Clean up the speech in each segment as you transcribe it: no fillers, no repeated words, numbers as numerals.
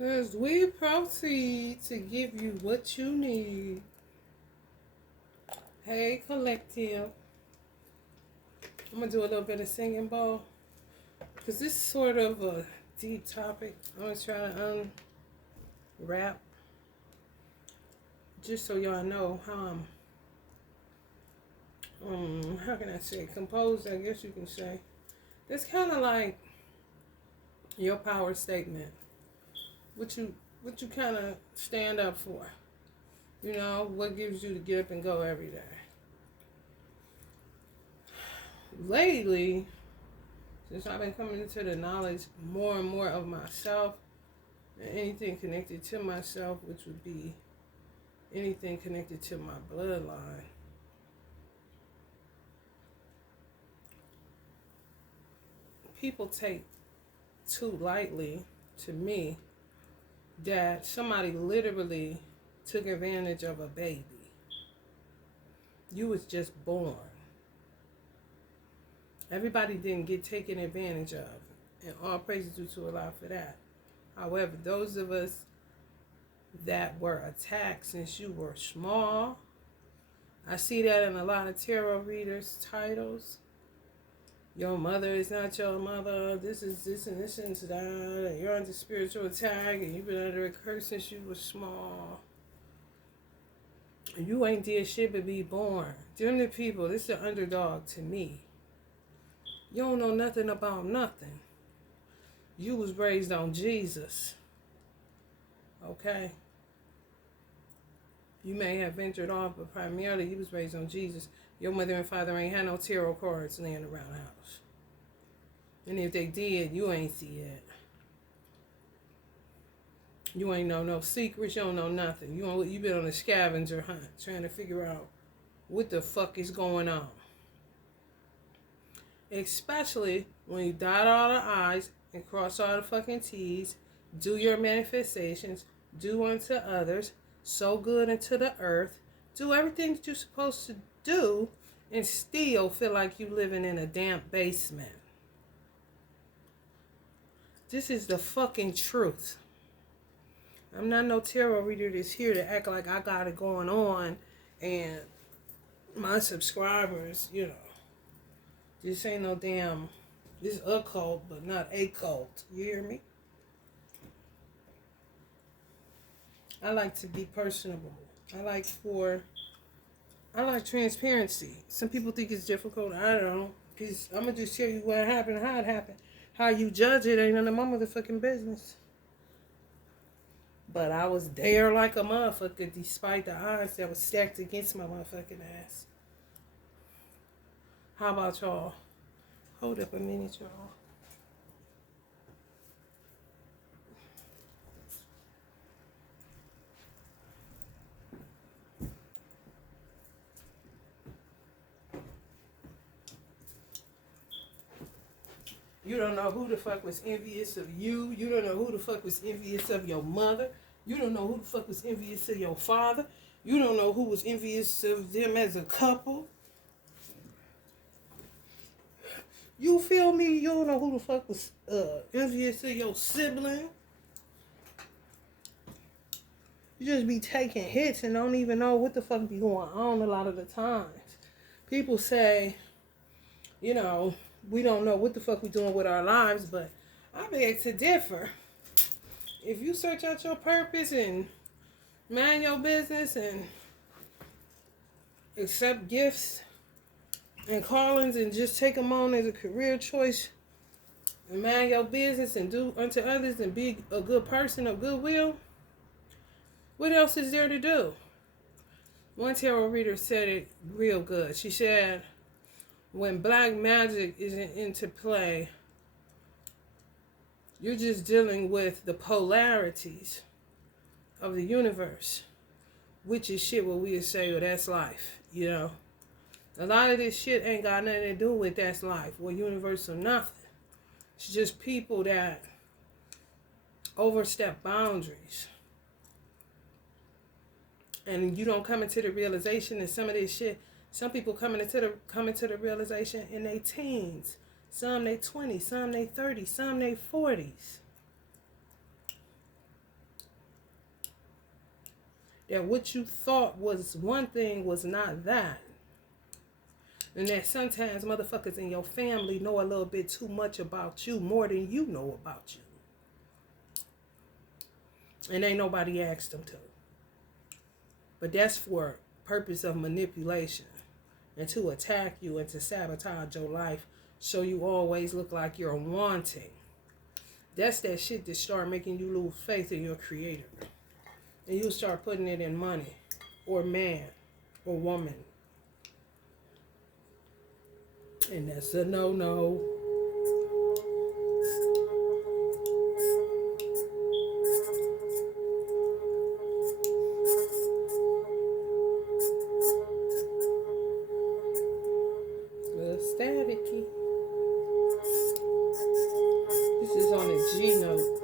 As we proceed to give you what you need. Hey, collective. I'm going to do a little bit of singing bowl. Because this is sort of a deep topic. I'm going to try to unwrap. Just so y'all know how how can I say, composed, I guess you can say. It's kind of like your power statement. What you kind of stand up for. You know, what gives you to get up and go every day. Lately, since I've been coming into the knowledge more and more of myself and anything connected to myself, which would be anything connected to my bloodline, people take too lightly, to me, that somebody literally took advantage of a baby. You was just born. Everybody didn't get taken advantage of. And all praises due to Allah for that. However, those of us that were attacked since you were small, I see that in a lot of tarot readers' titles. Your mother is not your mother. This is this and this and that. And you're under spiritual attack and you've been under a curse since you were small. And you ain't did shit but be born. Them the people, this is the underdog to me. You don't know nothing about nothing. You was raised on Jesus. Okay? You may have ventured off, but primarily you was raised on Jesus. Your mother and father ain't had no tarot cards laying around the house. And if they did, you ain't see it. You ain't know no secrets. You don't know nothing. You been on a scavenger hunt trying to figure out what the fuck is going on. Especially when you dot all the I's and cross all the fucking T's. Do your manifestations. Do unto others. Sow good into the earth. Do everything that you're supposed to do and still feel like you living in a damp basement. This is the fucking truth. I'm not no tarot reader that's here to act like I got it going on and my subscribers, you know, this ain't no damn, this is a cult, but not a cult. You hear me? I like to be personable. I like transparency. Some people think it's difficult. I don't. Because I'm going to just tell you what happened, how it happened. How you judge it ain't none of my motherfucking business. But I was there like a motherfucker despite the odds that was stacked against my motherfucking ass. How about y'all? Hold up a minute, y'all. You don't know who the fuck was envious of you. You don't know who the fuck was envious of your mother. You don't know who the fuck was envious of your father. You don't know who was envious of them as a couple. You feel me? You don't know who the fuck was envious of your sibling. You just be taking hits and don't even know what the fuck be going on a lot of the times. People say, you know, we don't know what the fuck we doing with our lives, but I beg to differ. If you search out your purpose and mind your business and accept gifts and callings and just take them on as a career choice and mind your business and do unto others and be a good person of goodwill, what else is there to do? One tarot reader said it real good. She said, when black magic isn't into play, you're just dealing with the polarities of the universe, which is shit what we would say, well, that's life, you know. A lot of this shit ain't got nothing to do with that's life or universe or nothing. It's just people that overstep boundaries. And you don't come into the realization that some of this shit, some people come into the realization in their teens, some they 20s, some they 30s, some they 40s. that what you thought was one thing was not that. And that sometimes motherfuckers in your family know a little bit too much about you, more than you know about you. And ain't nobody asked them to. But that's for purpose of manipulation and to attack you and to sabotage your life so you always look like you're wanting. That's that shit that start making you lose faith in your creator. And you start putting it in money or man or woman. And that's a no-no. A little staticky. This is on a G note.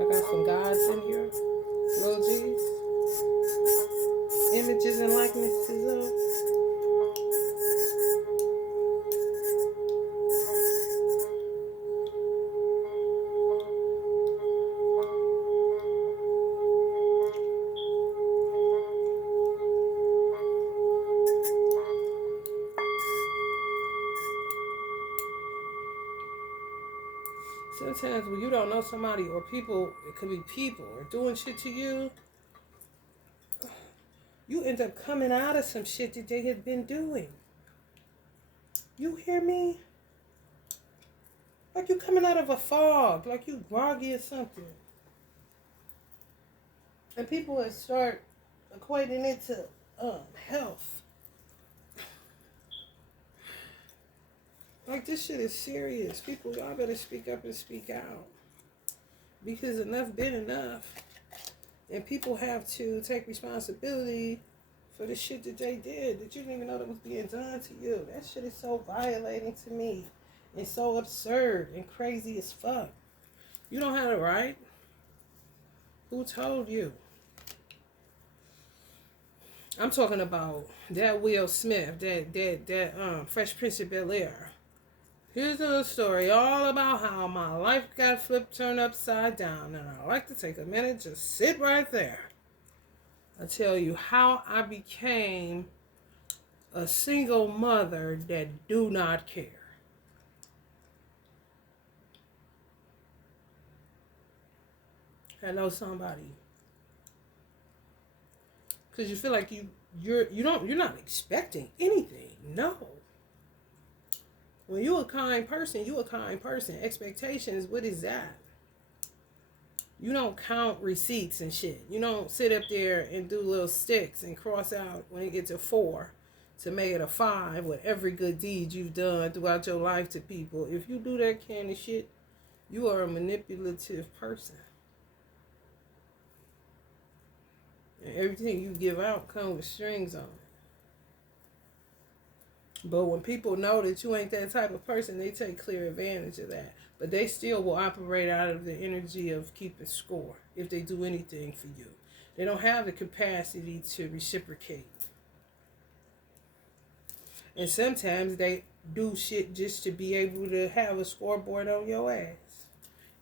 I got some gods in here. Little G's. Images and likenesses of. Sometimes when you don't know somebody or people, it could be people or doing shit to you, you end up coming out of some shit that they had been doing. You hear me? Like you coming out of a fog, like you groggy or something. And people would start equating it to health. Like, this shit is serious. People, y'all better speak up and speak out. Because enough been enough. And people have to take responsibility for the shit that they did that you didn't even know that was being done to you. That shit is so violating to me. And so absurd and crazy as fuck. You don't have the right. Who told you? I'm talking about that Will Smith, that Fresh Prince of Bel-Air. Here's a little story all about how my life got flipped, turned upside down. And I'd like to take a minute, just sit right there. I'll tell you how I became a single mother that do not care. Hello, somebody. Because you feel like you're not expecting anything. No. When you're a kind person, you're a kind person. Expectations, what is that? You don't count receipts and shit. You don't sit up there and do little sticks and cross out when it gets to 4 to make it a 5 with every good deed you've done throughout your life to people. If you do that kind of shit, you are a manipulative person. And everything you give out comes with strings on it. But when people know that you ain't that type of person, they take clear advantage of that. But they still will operate out of the energy of keeping score if they do anything for you. They don't have the capacity to reciprocate. And sometimes they do shit just to be able to have a scoreboard on your ass.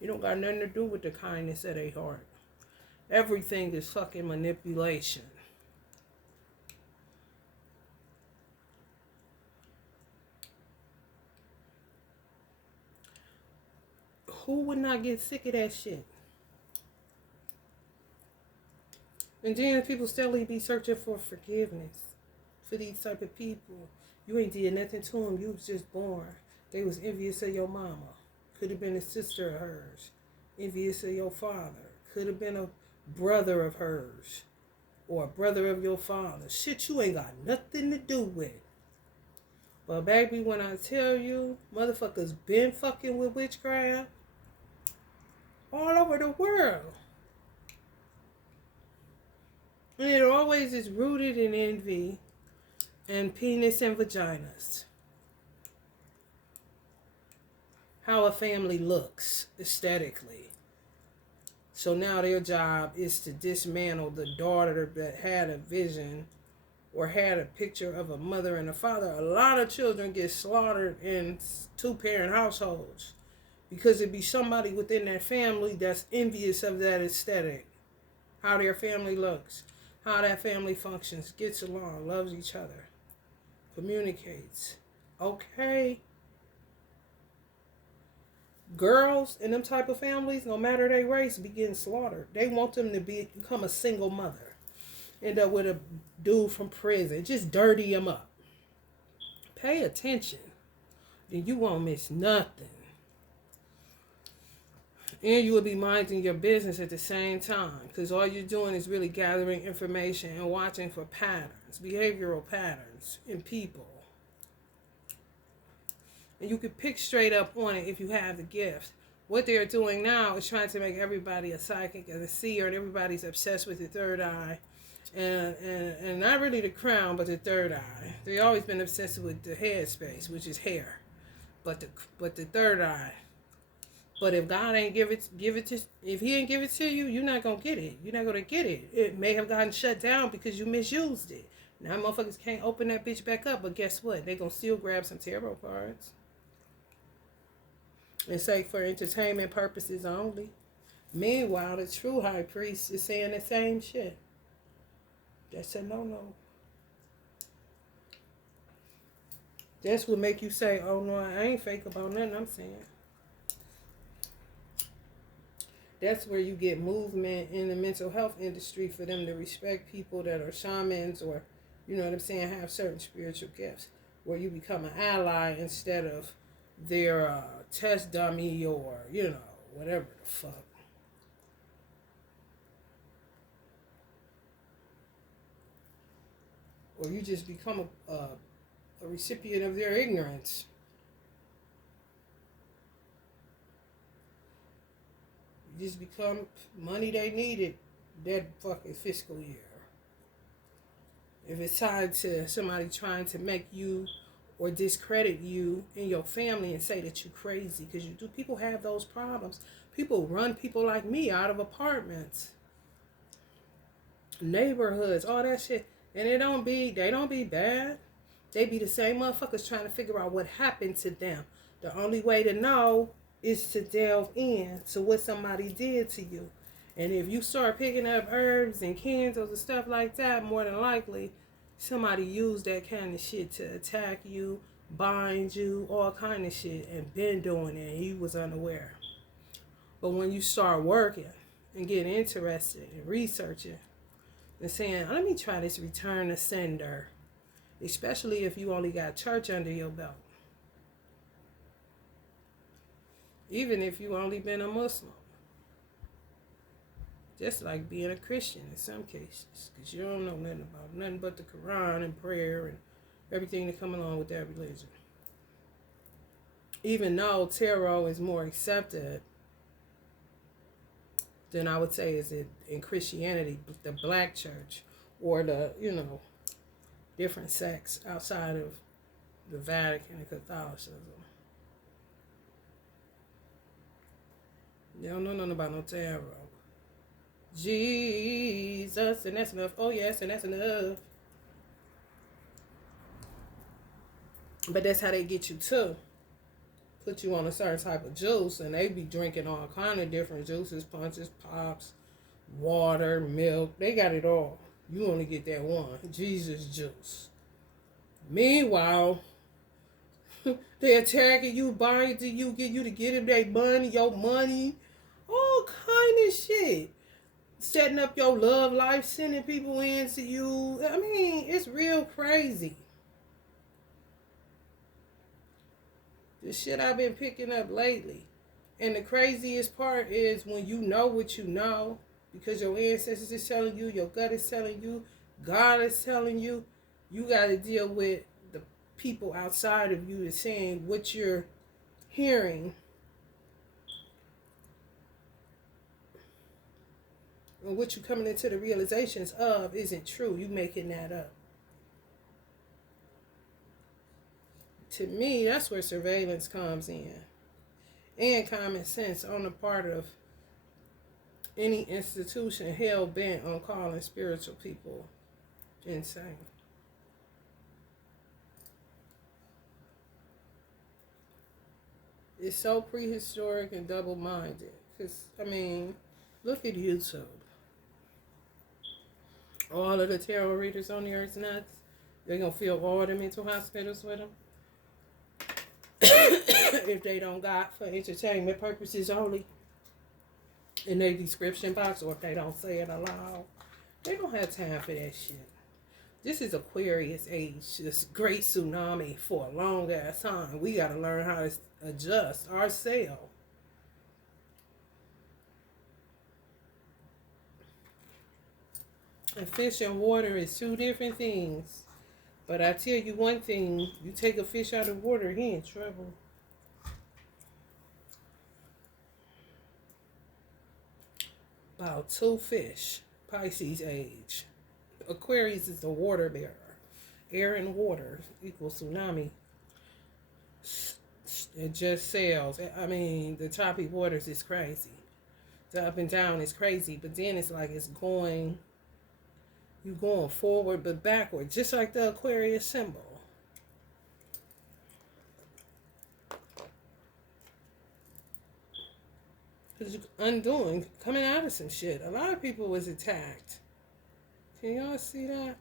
You don't got nothing to do with the kindness of their heart. Everything is fucking manipulation. Who would not get sick of that shit? And then people still be searching for forgiveness for these type of people. You ain't did nothing to them. You was just born. They was envious of your mama. Could have been a sister of hers. Envious of your father. Could have been a brother of hers. Or a brother of your father. Shit you ain't got nothing to do with. But baby, when I tell you, motherfuckers been fucking with witchcraft all over the world. And it always is rooted in envy and penis and vaginas. How a family looks aesthetically. So now their job is to dismantle the daughter that had a vision or had a picture of a mother and a father. A lot of children get slaughtered in 2-parent households because it be somebody within that family that's envious of that aesthetic. how their family looks, how that family functions, gets along, loves each other, communicates. Okay. Girls in them type of families, no matter their race, be getting slaughtered. They want them to become a single mother. End up with a dude from prison. Just dirty him up. Pay attention. Then you won't miss nothing. And you will be minding your business at the same time. Because all you're doing is really gathering information and watching for patterns, behavioral patterns in people. And you can pick straight up on it if you have the gift. What they're doing now is trying to make everybody a psychic and a seer, and everybody's obsessed with the third eye. And not really the crown, but the third eye. They've always been obsessed with the head space, which is hair. But the third eye. But if God ain't give it to, if He ain't give it to you, you're not gonna get it. You're not gonna get it. It may have gotten shut down because you misused it. Now motherfuckers can't open that bitch back up. But guess what? They gonna still grab some tarot cards and say for entertainment purposes only. Meanwhile, the true high priest is saying the same shit. That's a no. That's what make you say, oh no, I ain't fake about nothing I'm saying. That's where you get movement in the mental health industry for them to respect people that are shamans or, you know what I'm saying, have certain spiritual gifts. Where you become an ally instead of their test dummy or, you know, whatever the fuck. Or you just become a recipient of their ignorance. You just become money they needed that fucking fiscal year. If it's tied to somebody trying to make you or discredit you and your family and say that you're crazy, because you do. People have those problems. People run people like me out of apartments, neighborhoods, all that shit. And they don't be bad. They be the same motherfuckers trying to figure out what happened to them. The only way to know is to delve in to what somebody did to you. And if you start picking up herbs and candles and stuff like that, more than likely, somebody used that kind of shit to attack you, bind you, all kind of shit, and been doing it, and you was unaware. But when you start working and getting interested and researching and saying, let me try this return to sender, especially if you only got church under your belt. Even if you only been a Muslim. Just like being a Christian in some cases. Because you don't know nothing about nothing but the Quran and prayer and everything that come along with that religion. Even though tarot is more accepted than I would say is it in Christianity, the black church or the, you know, different sects outside of the Vatican and Catholicism. They don't know nothing about no tarot. Jesus, and that's enough. Oh yes, and that's enough. But that's how they get you too. Put you on a certain type of juice, and they be drinking all kind of different juices, punches, pops, water, milk. They got it all. You only get that one, Jesus juice. Meanwhile, they attacking you, binding you, get you to get them their money, your money, all kind of shit. Setting up your love life, sending people in to you. I mean, it's real crazy. The shit I've been picking up lately. And the craziest part is when you know what you know, because your ancestors is telling you, your gut is telling you, God is telling you, you got to deal with the people outside of you that's saying what you're hearing and what you're coming into the realizations of isn't true. You making that up. To me, that's where surveillance comes in. And common sense on the part of any institution hell-bent on calling spiritual people insane. It's so prehistoric and double-minded. Because, I mean, look at YouTube. All of the tarot readers on the earth's nuts. They're going to fill all the mental hospitals with them. If they don't got for entertainment purposes only in their description box, or if they don't say it aloud, they don't have time for that shit. This is Aquarius age, this great tsunami for a long ass time. We got to learn how to adjust ourselves. And fish and water is two different things. But I tell you one thing, you take a fish out of water, he in trouble. About 2 fish, Pisces age. Aquarius is the water bearer. Air and water equals tsunami. It just sails. I mean, the choppy waters is crazy. The up and down is crazy, but then it's like it's going, you going forward but backward, just like the Aquarius symbol. Because you're undoing, coming out of some shit. A lot of people was attacked. Can y'all see that?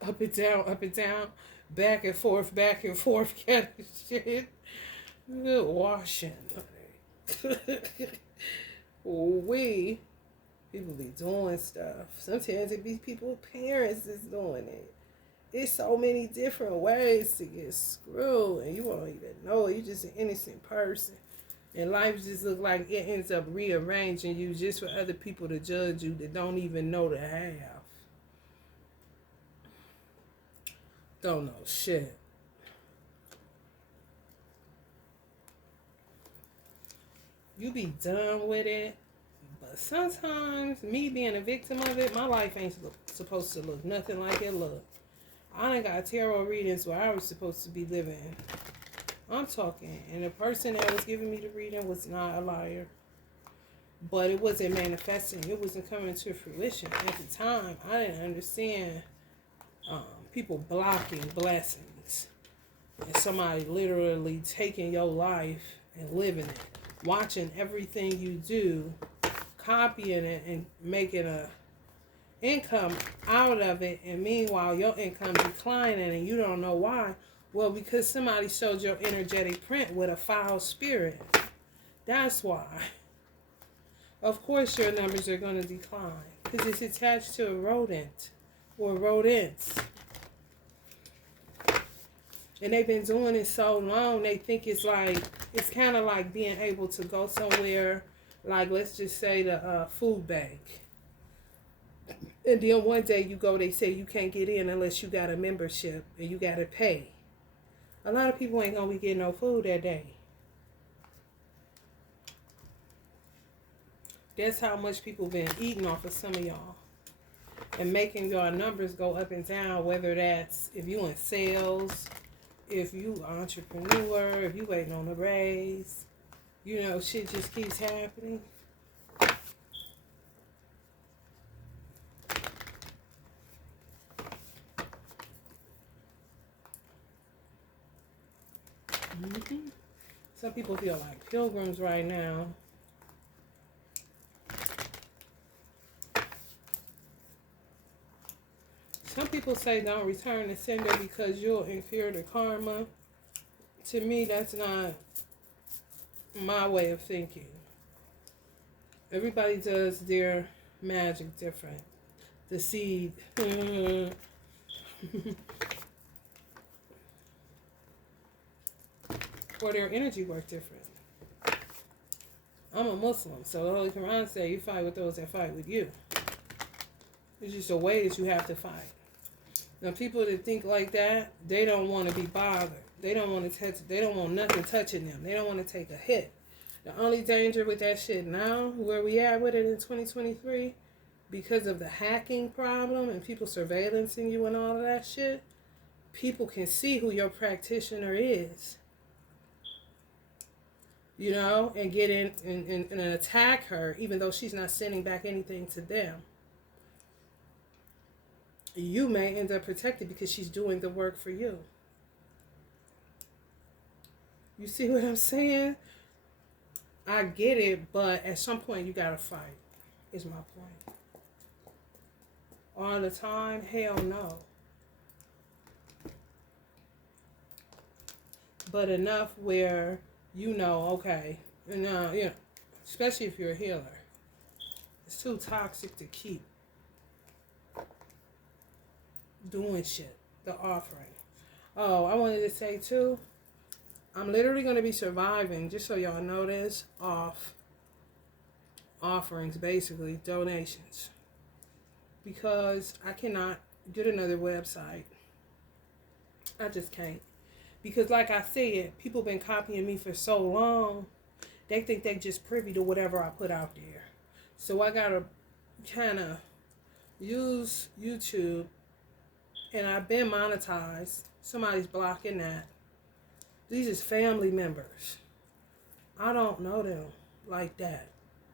Up and down, back and forth, kind of shit. Good washing. People be doing stuff. Sometimes it be people's parents is doing it. It's so many different ways to get screwed, and you won't even know it. You're just an innocent person. And life just look like it ends up rearranging you just for other people to judge you that don't even know the half. Don't know shit. You be done with it. But sometimes, me being a victim of it, my life ain't supposed to look nothing like it look. I done got tarot readings where I was supposed to be living. I'm talking, and the person that was giving me the reading was not a liar. But it wasn't manifesting. It wasn't coming to fruition. At the time, I didn't understand people blocking blessings. And somebody literally taking your life and living it. Watching everything you do, copying it, and making a income out of it, and meanwhile your income declining and you don't know why. Well, because somebody showed your energetic print with a foul spirit. That's why. Of course your numbers are going to decline because it's attached to a rodent or rodents. And they've been doing it so long, they think it's kind of like being able to go somewhere, like let's just say the food bank. And then one day you go, they say you can't get in unless you got a membership and you got to pay. A lot of people ain't going to be getting no food that day. That's how much people been eating off of some of y'all. And making your numbers go up and down, whether that's if you in sales, if you entrepreneur, if you waiting on a raise. You know, shit just keeps happening. Mm-hmm. Some people feel like pilgrims right now. Some people say don't return the sender because you'll incur the karma. To me, that's not my way of thinking. Everybody does their magic different. The seed. Or their energy work different. I'm a Muslim, so the Holy Quran says you fight with those that fight with you. It's just a way that you have to fight. Now, people that think like that, they don't want to be bothered. They don't want to touch. They don't want nothing touching them. They don't want to take a hit. The only danger with that shit now, where we at with it in 2023, because of the hacking problem and people surveillancing you and all of that shit, people can see who your practitioner is. You know, and get in and attack her, even though she's not sending back anything to them. You may end up protected because she's doing the work for you. You see what I'm saying? I get it, but at some point you gotta fight. is my point. All the time? Hell no. But enough where okay, especially if you're a healer, it's too toxic to keep doing shit. The offering. Oh, I wanted to say too, I'm literally going to be surviving, just so y'all know this, off offerings, basically, donations. Because I cannot get another website. I just can't. Because like I said, people been copying me for so long, they think they just privy to whatever I put out there. So I got to kind of use YouTube, and I've been monetized. Somebody's blocking that. These is family members. I don't know them like that.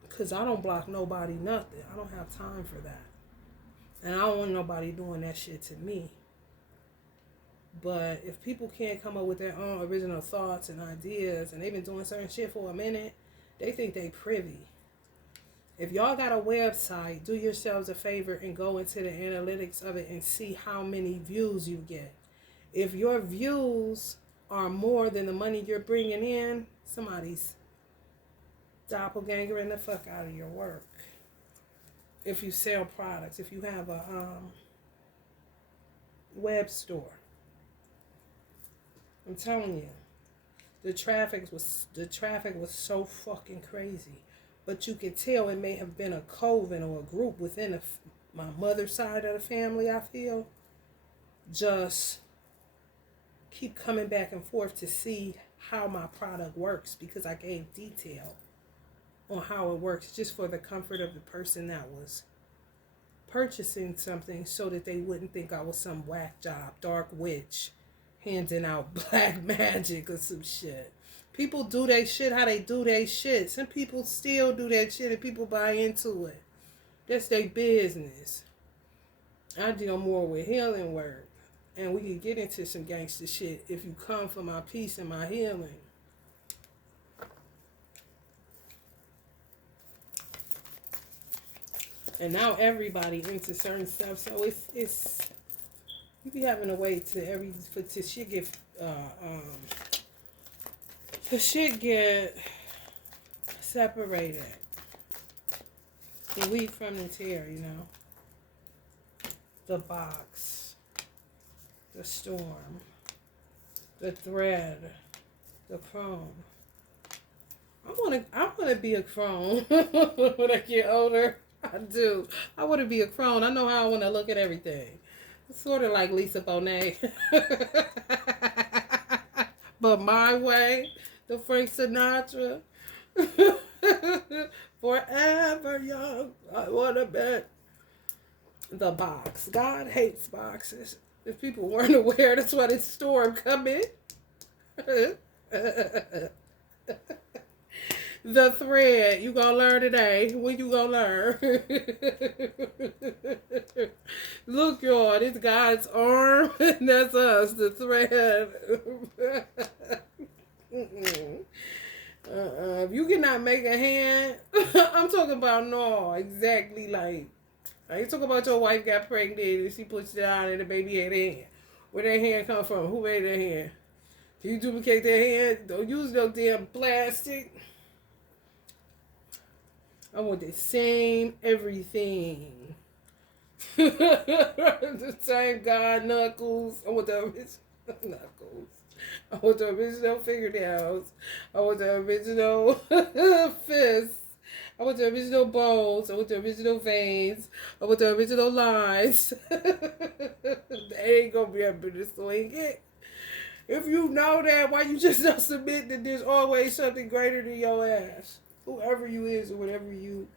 Because I don't block nobody, nothing. I don't have time for that. And I don't want nobody doing that shit to me. But if people can't come up with their own original thoughts and ideas, and they've been doing certain shit for a minute, they think they privy. If y'all got a website, do yourselves a favor and go into the analytics of it and see how many views you get. If your views are more than the money you're bringing in, somebody's doppelgangering the fuck out of your work. If you sell products, if you have a web store, I'm telling you, the traffic was so fucking crazy. But you can tell it may have been a coven or a group within my mother's side of the family, I feel. Just keep coming back and forth to see how my product works, because I gave detail on how it works just for the comfort of the person that was purchasing something, so that they wouldn't think I was some whack job, dark witch, handing out black magic or some shit. People do that shit how they do that shit. Some people still do that shit and people buy into it. That's their business. I deal more with healing work. And we can get into some gangster shit if you come for my peace and my healing. And now everybody into certain stuff. So it's you be having to wait to shit get separated. The wheat from the tare, The box, the storm, the thread, the crone. I wanna be a crone when I get older. I do. I want to be a crone. I know how I want to look at everything. It's sort of like Lisa Bonet. But my way, the Frank Sinatra. Forever young, I want to bet. The box. God hates boxes. If people weren't aware, that's why this storm coming. The thread. You gonna learn today. When you gonna learn? Look, y'all. This God's arm. And that's us. The thread. If you cannot make a hand, I'm talking about no. Exactly like. I ain't talking about your wife got pregnant and she pushed it out and the baby had a hand. Where that hand come from? Who made that hand? Can you duplicate that hand? Don't use no damn plastic. I want the same everything. The same God knuckles. I want the original knuckles. I want the original fingernails. I want the original fists. I want the original bones. I want the original veins. I want the original lines. They ain't gonna be able to swing it. If you know that, why you just not submit that there's always something greater than your ass? Whoever you is or whatever you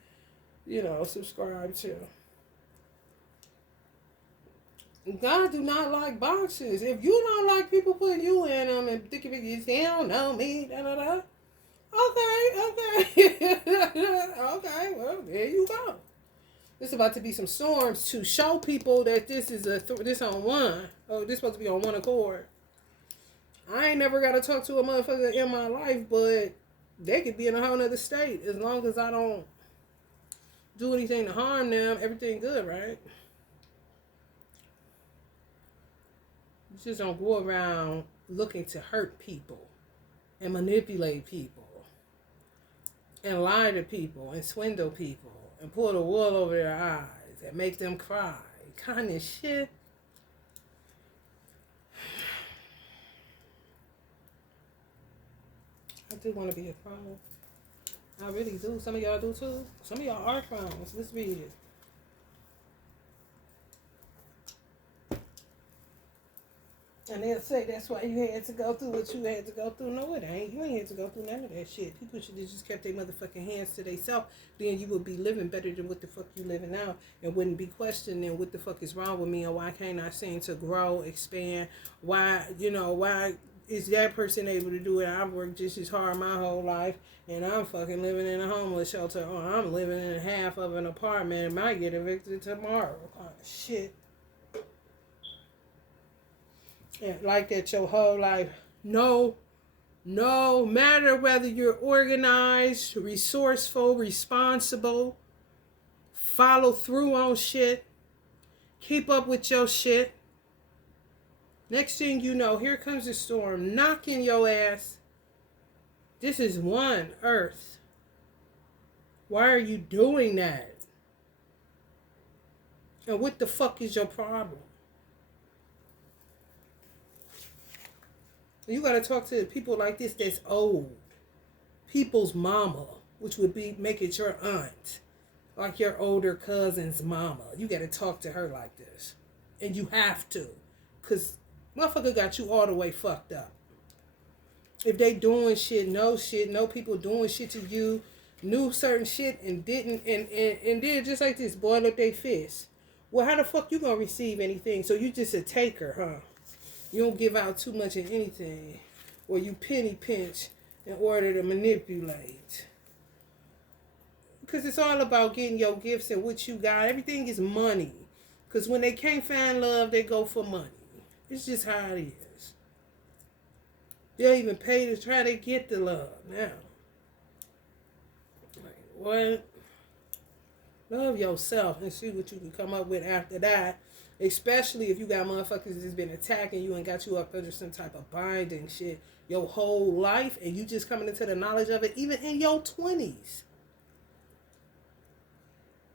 subscribe to. God do not like boxes. If you don't like people putting you in them and thinking you don't know me, da-da-da. Okay. Okay, well, there you go. There's about to be some storms to show people that this is this on one. Oh, this supposed to be on one accord. I ain't never got to talk to a motherfucker in my life, but they could be in a whole nother state as long as I don't do anything to harm them, everything good, right? You just don't go around looking to hurt people and manipulate people and lie to people and swindle people and pull the wool over their eyes and make them cry. Kind of shit. I do want to be a clown. I really do. Some of y'all do too. Some of y'all are clowns. Let's read it. And they'll say that's why you had to go through what you had to go through. No, it ain't. You ain't had to go through none of that shit. People should have just kept their motherfucking hands to themselves. Then you would be living better than what the fuck you living now. And wouldn't be questioning what the fuck is wrong with me and why can't I seem to grow, expand? Why, why is that person able to do it? I've worked just as hard my whole life and I'm fucking living in a homeless shelter or I'm living in half of an apartment and might get evicted tomorrow. Oh, shit. Like that your whole life. No matter whether you're organized, resourceful, responsible, follow through on shit, keep up with your shit. Next thing you know, here comes a storm knocking your ass. This is one earth. Why are you doing that? And what the fuck is your problem? You got to talk to people like this that's old. People's mama, which would be make it your aunt. Like your older cousin's mama. You got to talk to her like this. And you have to. Because motherfucker got you all the way fucked up. If they doing shit, no people doing shit to you, knew certain shit and didn't, and did just like this, boil up their fist. Well, how the fuck you gonna receive anything? So you just a taker, huh? You don't give out too much of anything. Or you penny pinch in order to manipulate. Because it's all about getting your gifts and what you got. Everything is money. Because when they can't find love, they go for money. It's just how it is. They'll even pay to try to get the love now. Like, what? Love yourself and see what you can come up with after that. Especially if you got motherfuckers that's been attacking you and got you up under some type of binding shit your whole life and you just coming into the knowledge of it even in your 20s.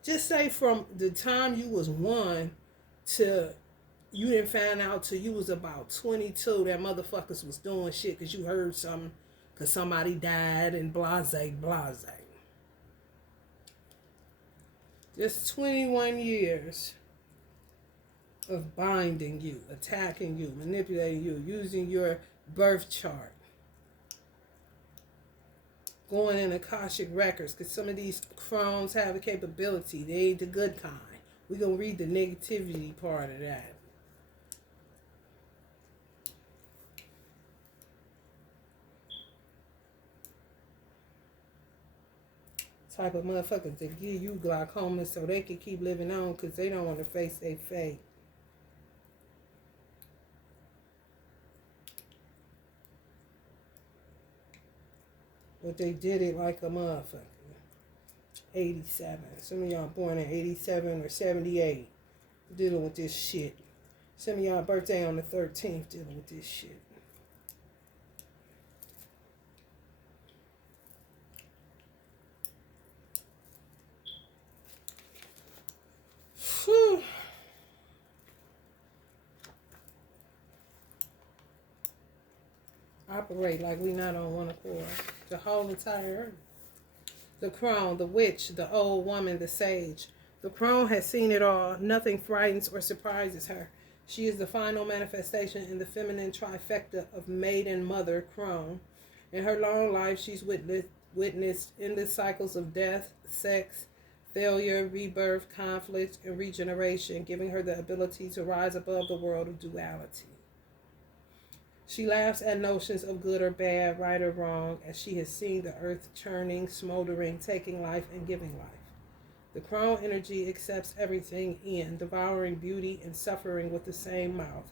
Just say from the time you was 1 to you didn't find out till you was about 22 that motherfuckers was doing shit because you heard something because somebody died and blase. Just 21 years of binding you, attacking you, manipulating you, using your birth chart, going in Akashic records, because some of these crones have a capability. They ain't the good kind. We're going to read the negativity part of that. Type of motherfuckers that give you glaucoma so they can keep living on because they don't want to face their fate. But they did it like a motherfucker. 87. Some of y'all born in 87 or 78 dealing with this shit. Some of y'all birthday on the 13th dealing with this shit. Whew. Operate like we not on one accord. The whole entire earth. The crone, the witch, the old woman, the sage. The crone has seen it all. Nothing frightens or surprises her. She is the final manifestation in the feminine trifecta of maiden, mother, crone. In her long life, she's witnessed endless cycles of death, sex, failure, rebirth, conflict, and regeneration, giving her the ability to rise above the world of duality. She laughs at notions of good or bad, right or wrong, as she has seen the earth churning, smoldering, taking life, and giving life. The crone energy accepts everything in, devouring beauty and suffering with the same mouth,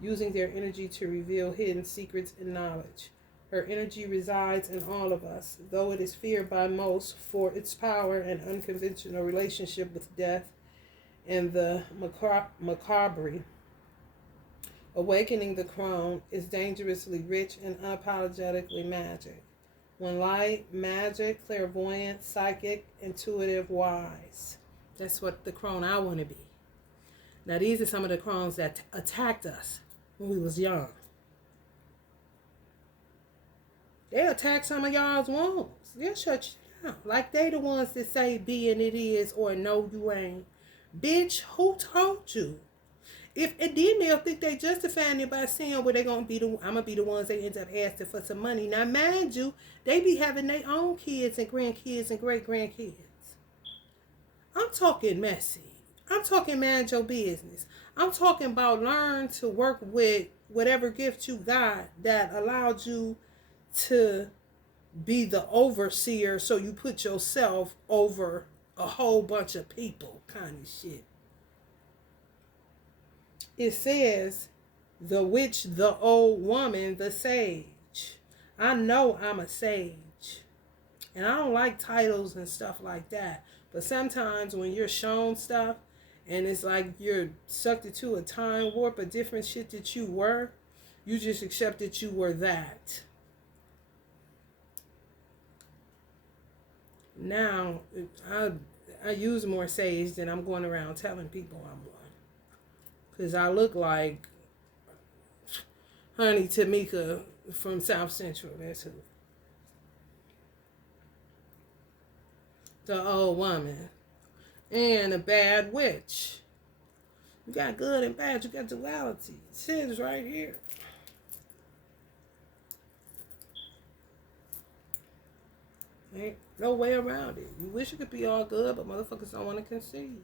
using their energy to reveal hidden secrets and knowledge. Her energy resides in all of us, though it is feared by most for its power and unconventional relationship with death and the macabre. Awakening the crone is dangerously rich and unapologetically magic. When light, magic, clairvoyant, psychic, intuitive, wise. That's what the crone I want to be. Now these are some of the crones that attacked us when we was young. They attack some of y'all's wounds. They'll shut you down. Like they the ones that say be and it is or no you ain't. Bitch, who told you? And then they'll think they justifying it by saying, well, I'm gonna be the ones that end up asking for some money. Now, mind you, they be having their own kids and grandkids and great grandkids. I'm talking messy. I'm talking mind your business. I'm talking about learn to work with whatever gift you got that allowed you to be the overseer, so you put yourself over a whole bunch of people kind of shit. It says, the witch, the old woman, the sage. I know I'm a sage. And I don't like titles and stuff like that. But sometimes when you're shown stuff and it's like you're sucked into a time warp of different shit that you were, you just accept that you were that. Now, I use more sage than I'm going around telling people I'm one. Because I look like Honey Tamika from South Central. That's who. The old woman. And a bad witch. You got good and bad. You got duality. It is right here. Ain't no way around it. You wish it could be all good, but motherfuckers don't want to concede.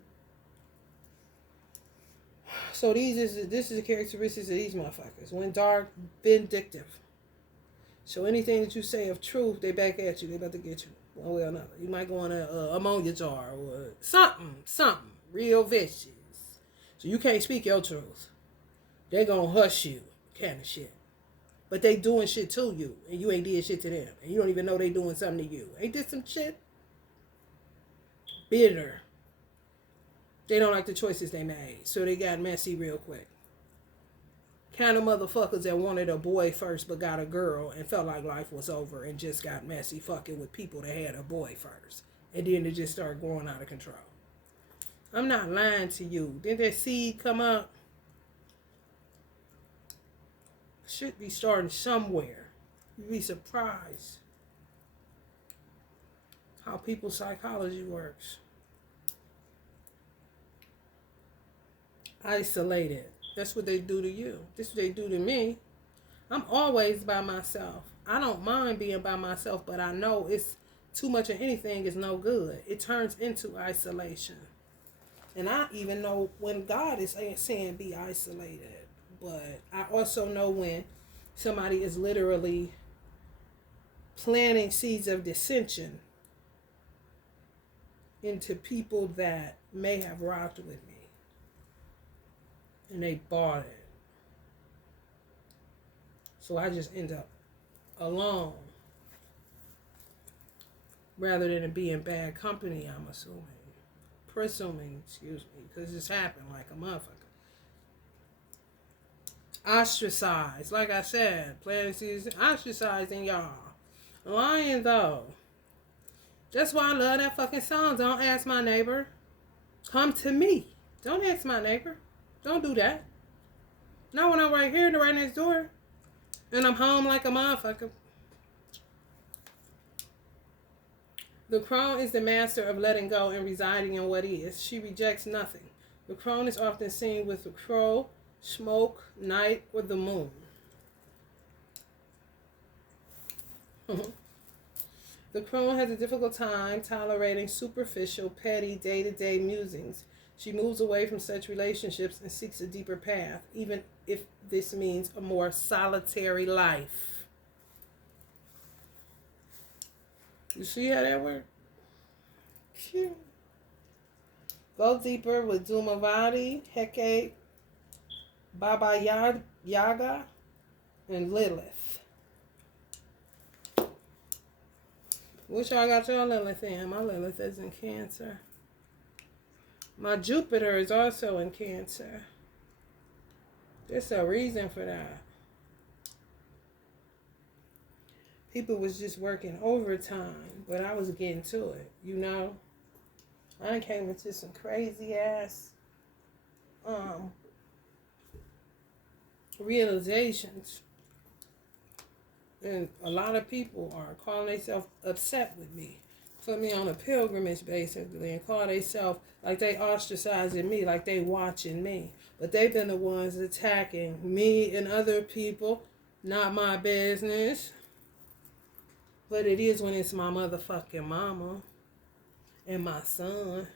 So this is the characteristics of these motherfuckers. When dark, vindictive. So anything that you say of truth, they back at you. They about to get you one way or another. You might go on a ammonia jar or something real vicious. So you can't speak your truth. They gonna hush you, kind of shit. But they doing shit to you, and you ain't did shit to them, and you don't even know they doing something to you. Ain't this some shit? Bitter. They don't like the choices they made, so they got messy real quick. Kind of motherfuckers that wanted a boy first but got a girl and felt like life was over and just got messy fucking with people that had a boy first. And then it just started growing out of control. I'm not lying to you. Did that seed come up? Should be starting somewhere. You'd be surprised how people's psychology works. Isolated. That's what they do to you. This is what they do to me. I'm always by myself. I don't mind being by myself, but I know it's too much of anything is no good. It turns into isolation. And I even know when God is saying be isolated. But I also know when somebody is literally planting seeds of dissension into people that may have rocked with me. And they bought it. So I just end up alone. Rather than it being bad company, I'm assuming. Presuming, excuse me. Because it's happened like a motherfucker. Ostracized. Like I said, planting seeds, ostracizing y'all. Lying though. That's why I love that fucking song. Don't ask my neighbor. Come to me. Don't ask my neighbor. Don't do that. Not when I'm right here, right next door. And I'm home like a motherfucker. The crone is the master of letting go and residing in what is. She rejects nothing. The crone is often seen with the crow, smoke, night, or the moon. The crone has a difficult time tolerating superficial, petty, day-to-day musings. She moves away from such relationships and seeks a deeper path, even if this means a more solitary life. You see how that works? Go deeper with Dhumavati, Hecate, Baba Yaga, and Lilith. Which I got your Lilith in? My Lilith is in Cancer. My Jupiter is also in Cancer. There's a reason for that. People was just working overtime, but I was getting to it, you know. I done came into some crazy ass realizations. And a lot of people are calling themselves upset with me. Put me on a pilgrimage basically and call themselves like they ostracizing me, like they watching me. But they've been the ones attacking me and other people. Not my business. But it is when it's my motherfucking mama and my son.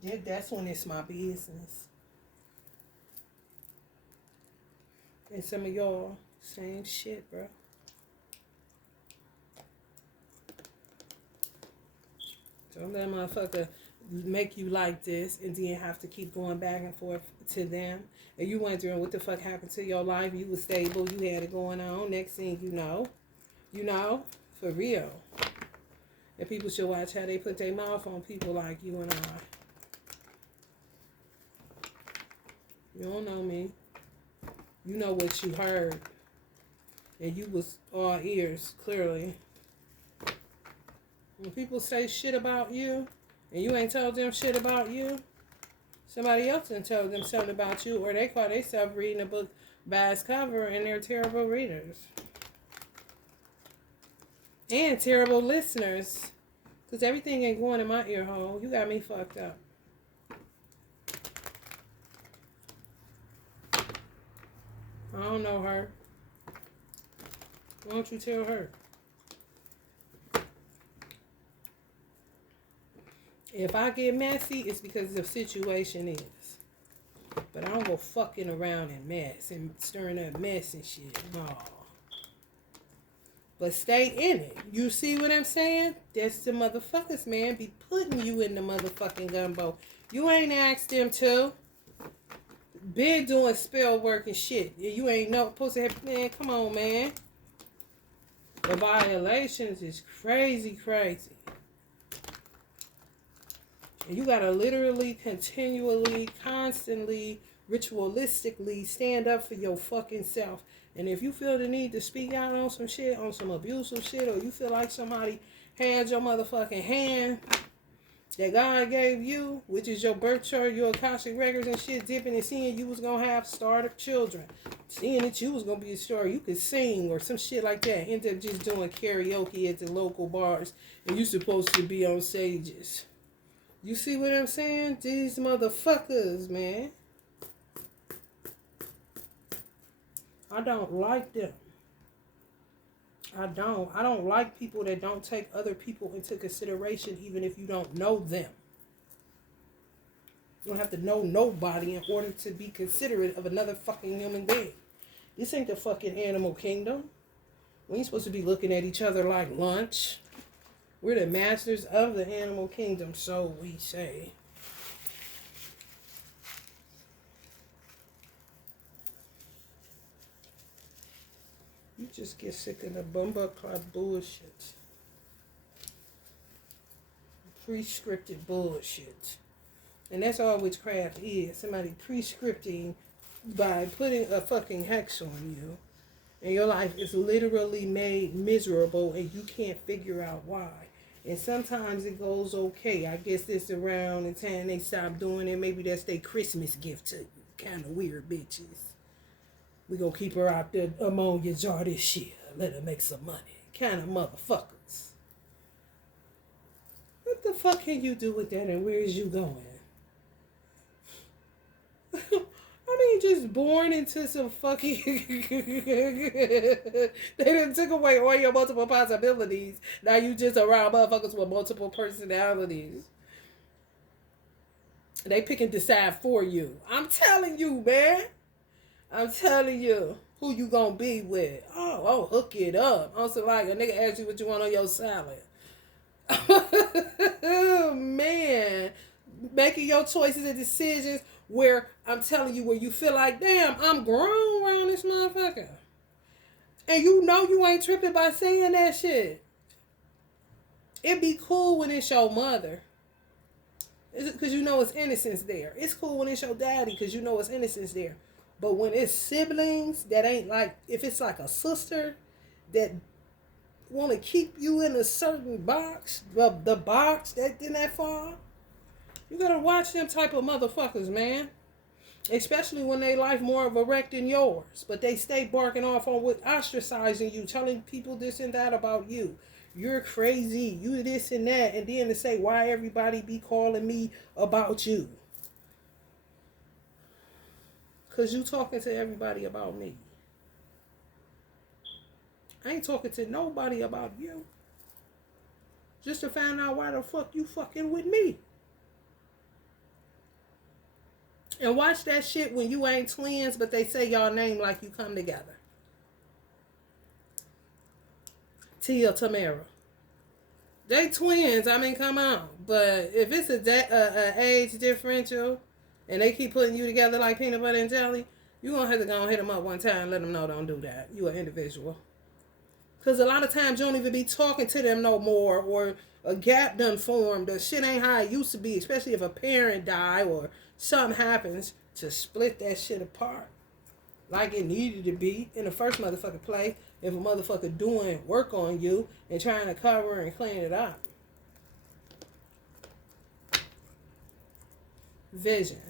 Yeah, that's when it's my business. And some of y'all, same shit, bro. Don't let a motherfucker make you like this and then have to keep going back and forth to them. And you wondering what the fuck happened to your life. You was stable. You had it going on. Next thing you know, for real. And people should watch how they put their mouth on people like you and I. You don't know me. You know what you heard. And you was all ears, clearly. When people say shit about you, and you ain't told them shit about you, somebody else done told them something about you, or they call themselves reading a book by its cover, and they're terrible readers. And terrible listeners. Because everything ain't going in my ear hole. You got me fucked up. I don't know her. Why don't you tell her? If I get messy, it's because the situation is. But I don't go fucking around in mess and stirring up mess and shit. No. But stay in it. You see what I'm saying? That's the motherfuckers, man. Be putting you in the motherfucking gumbo. You ain't asked them to. Been doing spell work and shit. You ain't no supposed to have, man, come on, man. The violations is crazy. And you gotta literally, continually, constantly, ritualistically stand up for your fucking self. And if you feel the need to speak out on some shit, on some abusive shit, or you feel like somebody had your motherfucking hand that God gave you, which is your birth chart, your Akashic records and shit, dipping and seeing you was gonna have starter children, seeing that you was gonna be a star, you could sing or some shit like that, end up just doing karaoke at the local bars, and you supposed to be on stages. You see what I'm saying? These motherfuckers, man. I don't like them. I don't like people that don't take other people into consideration even if you don't know them. You don't have to know nobody in order to be considerate of another fucking human being. This ain't the fucking animal kingdom. We ain't supposed to be looking at each other like lunch. We're the masters of the animal kingdom, so we say. You just get sick of the bumbleclot bullshit. Prescripted bullshit. And that's all witchcraft is. Somebody prescripting by putting a fucking hex on you. And your life is literally made miserable and you can't figure out why. And sometimes it goes okay. I guess this around the time they stop doing it. Maybe that's their Christmas gift to you. Kind of weird bitches. We gonna keep her out there among your jar this year. Let her make some money. Kind of motherfuckers. What the fuck can you do with that and where is you going? I mean, just born into some fucking... They done took away all your multiple possibilities. Now you just around motherfuckers with multiple personalities. They pick and decide for you. I'm telling you, man. I'm telling you who you gonna be with. Oh, hook it up. Also, like a nigga ask you what you want on your salad. Oh, man. Making your choices and decisions where I'm telling you where you feel like, damn, I'm grown around this motherfucker. And you know you ain't tripping by saying that shit. It'd be cool when it's your mother, because you know it's innocence there. It's cool when it's your daddy, because you know it's innocence there. But when it's siblings that ain't like, if it's like a sister that want to keep you in a certain box, the box that in that far, you gotta watch them type of motherfuckers, man. Especially when they life more of a wreck than yours, but they stay barking off on what, ostracizing you, telling people this and that about you. You're crazy, you this and that, and then to say why everybody be calling me about you. Cause you talking to everybody about me. I ain't talking to nobody about you. Just to find out why the fuck you fucking with me. And watch that shit when you ain't twins, but they say y'all name like you come together. Tia, Tamara. They twins, I mean, come on. But if it's a age differential and they keep putting you together like peanut butter and jelly, you're going to have to go and hit them up one time and let them know don't do that. You an individual. Because a lot of times you don't even be talking to them no more, or a gap done formed. The shit ain't how it used to be, especially if a parent die or something happens, to split that shit apart like it needed to be in the first motherfucking place. If a motherfucker doing work on you and trying to cover and clean it up. Vision.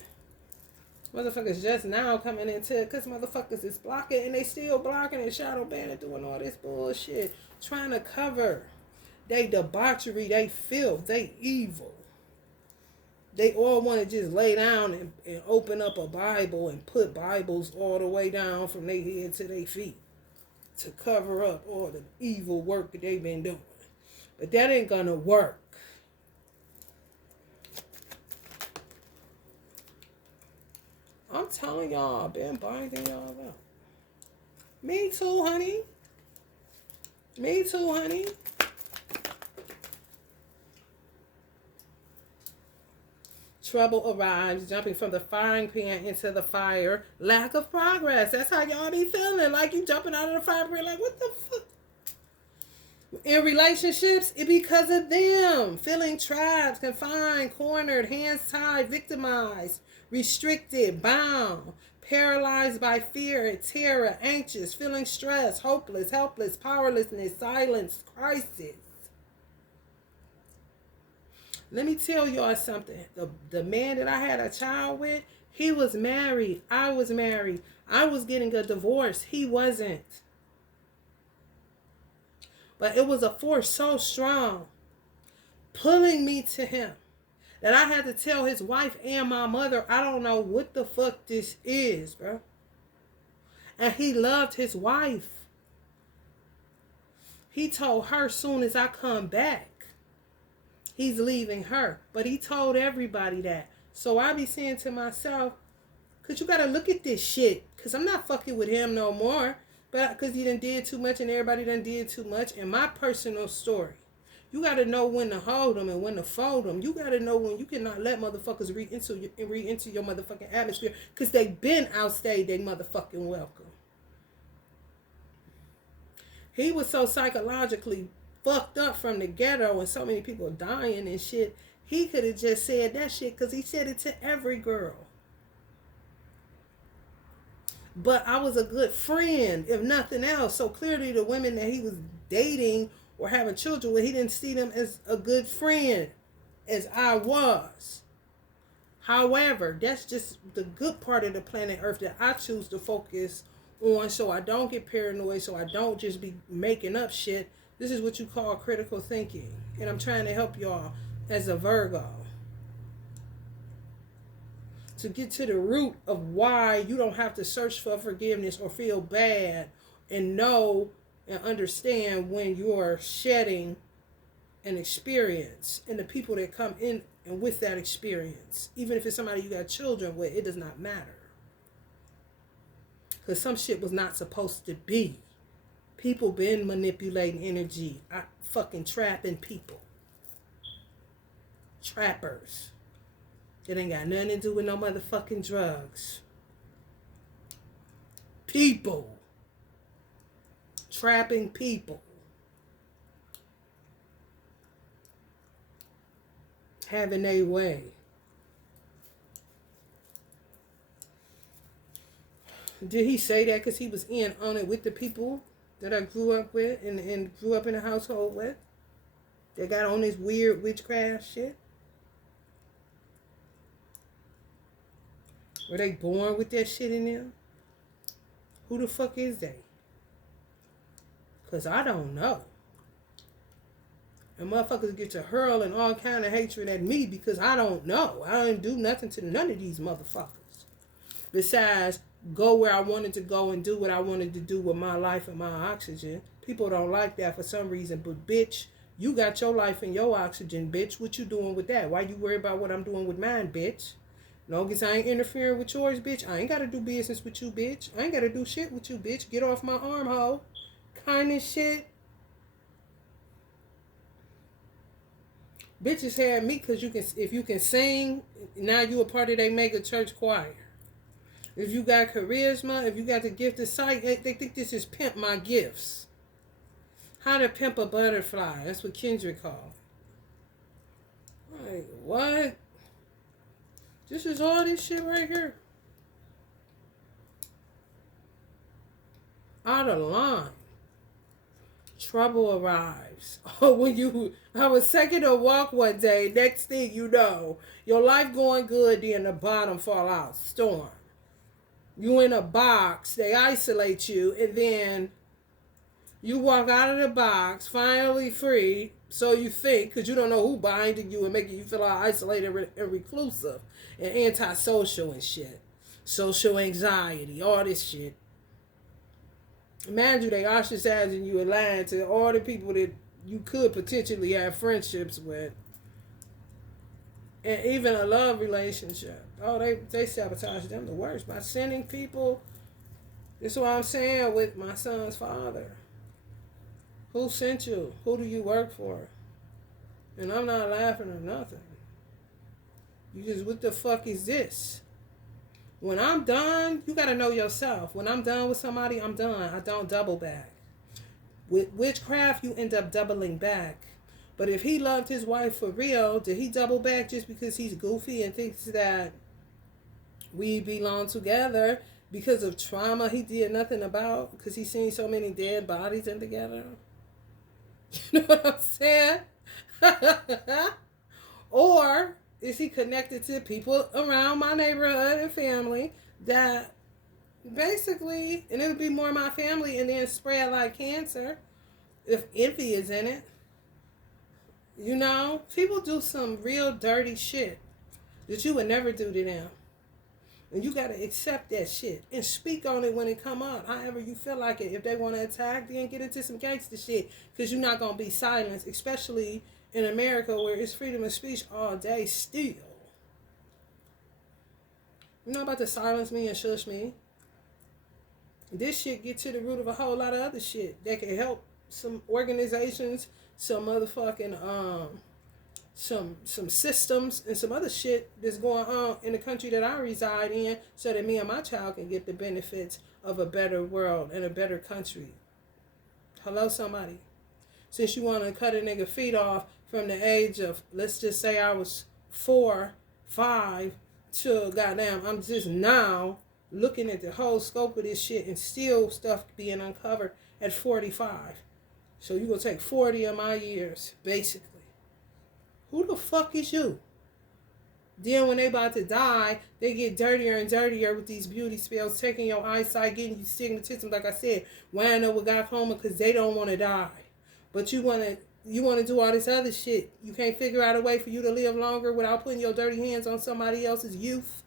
Motherfuckers just now coming into it because motherfuckers is blocking, and they still blocking and shadow banning, doing all this bullshit, trying to cover. They debauchery, they filth, they evil. They all want to just lay down and open up a Bible and put Bibles all the way down from their head to their feet to cover up all the evil work that they've been doing. But that ain't gonna work. I'm telling y'all, I've been binding y'all out. Me too, honey. Me too, honey. Trouble arrives, jumping from the frying pan into the fire. Lack of progress. That's how y'all be feeling. Like you jumping out of the fire pan, like, what the fuck? In relationships, it because of them. Feeling trapped, confined, cornered, hands tied, victimized, restricted, bound, paralyzed by fear, terror, anxious, feeling stressed, hopeless, helpless, powerlessness, silence, crisis. Let me tell y'all something. The man that I had a child with, he was married. I was married. I was getting a divorce. He wasn't. But it was a force so strong pulling me to him that I had to tell his wife and my mother, I don't know what the fuck this is, bro. And he loved his wife. He told her soon as I come back, he's leaving her. But he told everybody that. So I be saying to myself, because you got to look at this shit. Because I'm not fucking with him no more. But because he done did too much and everybody done did too much. In my personal story, you got to know when to hold them and when to fold them. You got to know when you cannot let motherfuckers read into your motherfucking atmosphere. Because they been outstayed they motherfucking welcome. He was so psychologically fucked up from the ghetto and so many people dying and shit. He could have just said that shit because he said it to every girl. But I was a good friend, if nothing else. So clearly the women that he was dating or having children with, he didn't see them as a good friend as I was. However, that's just the good part of the planet Earth that I choose to focus on, so I don't get paranoid, so I don't just be making up shit. This is what you call critical thinking. And I'm trying to help y'all as a Virgo to get to the root of why you don't have to search for forgiveness or feel bad, and know and understand when you're shedding an experience and the people that come in and with that experience. Even if it's somebody you got children with, it does not matter. Because some shit was not supposed to be. People been manipulating energy. Fucking trapping people. Trappers. It ain't got nothing to do with no motherfucking drugs. People. Trapping people. having their way. Did he say that because he was in on it with the people that I grew up with and grew up in a household with? They got on this weird witchcraft shit? Were they born with that shit in them? Who the fuck is they? Because I don't know. And motherfuckers get to hurling all kind of hatred at me because I don't know. I don't do nothing to none of these motherfuckers. Besides, go where I wanted to go and do what I wanted to do with my life and my oxygen. People don't like that for some reason. But bitch, you got your life and your oxygen, bitch. What you doing with that? Why you worry about what I'm doing with mine, bitch? Long as I ain't interfering with yours, bitch, I ain't got to do business with you, bitch. I ain't got to do shit with you, bitch. Get off my arm, hoe. Kind of shit. Bitches had me because if you can sing, now you a part of their mega church choir. If you got charisma, if you got the gift of sight, they think this is pimp my gifts. How to pimp a butterfly. That's what Kendrick called. Like, what? This is all this shit right here. Out of line. Trouble arrives. Oh, when I was taking a walk one day, next thing you know, your life going good, then the bottom fall out. Storm. You in a box, they isolate you, and then you walk out of the box, finally free, so you think, because you don't know who binding you and making you feel all isolated and reclusive and antisocial and shit. Social anxiety, all this shit. Imagine they ostracizing you and lying to all the people that you could potentially have friendships with. And even a love relationship. Oh, they sabotage them the worst by sending people. This is what I'm saying with my son's father. Who sent you? Who do you work for? And I'm not laughing or nothing. You just, what the fuck is this? When I'm done, you gotta know yourself. When I'm done with somebody, I'm done. I don't double back. With witchcraft, you end up doubling back. But if he loved his wife for real, did he double back just because he's goofy and thinks that we belong together because of trauma he did nothing about? Because he's seen so many dead bodies in together? You know what I'm saying? Or is he connected to people around my neighborhood and family that basically, and it would be more my family and then spread like cancer if envy is in it. You know, people do some real dirty shit that you would never do to them. And you got to accept that shit and speak on it when it come up. However you feel like it. If they want to attack, then get into some gangster shit. Because you're not going to be silenced, especially in America where it's freedom of speech all day still. You're not about to silence me and shush me. This shit get to the root of a whole lot of other shit that can help some organizations, some motherfucking some systems and some other shit that's going on in the country that I reside in, so that me and my child can get the benefits of a better world and a better country. Hello, somebody. Since you want to cut a nigga feet off from the age of, let's just say I was 4, 5 to goddamn, I'm just now looking at the whole scope of this shit and still stuff being uncovered at 45. So you gonna take 40 of my years, basically. Who the fuck is you? Then when they about to die, they get dirtier and dirtier with these beauty spells, taking your eyesight, getting you stigmatism, like I said, winding up with glaucoma because they don't want to die. But you want to do all this other shit. You can't figure out a way for you to live longer without putting your dirty hands on somebody else's youth.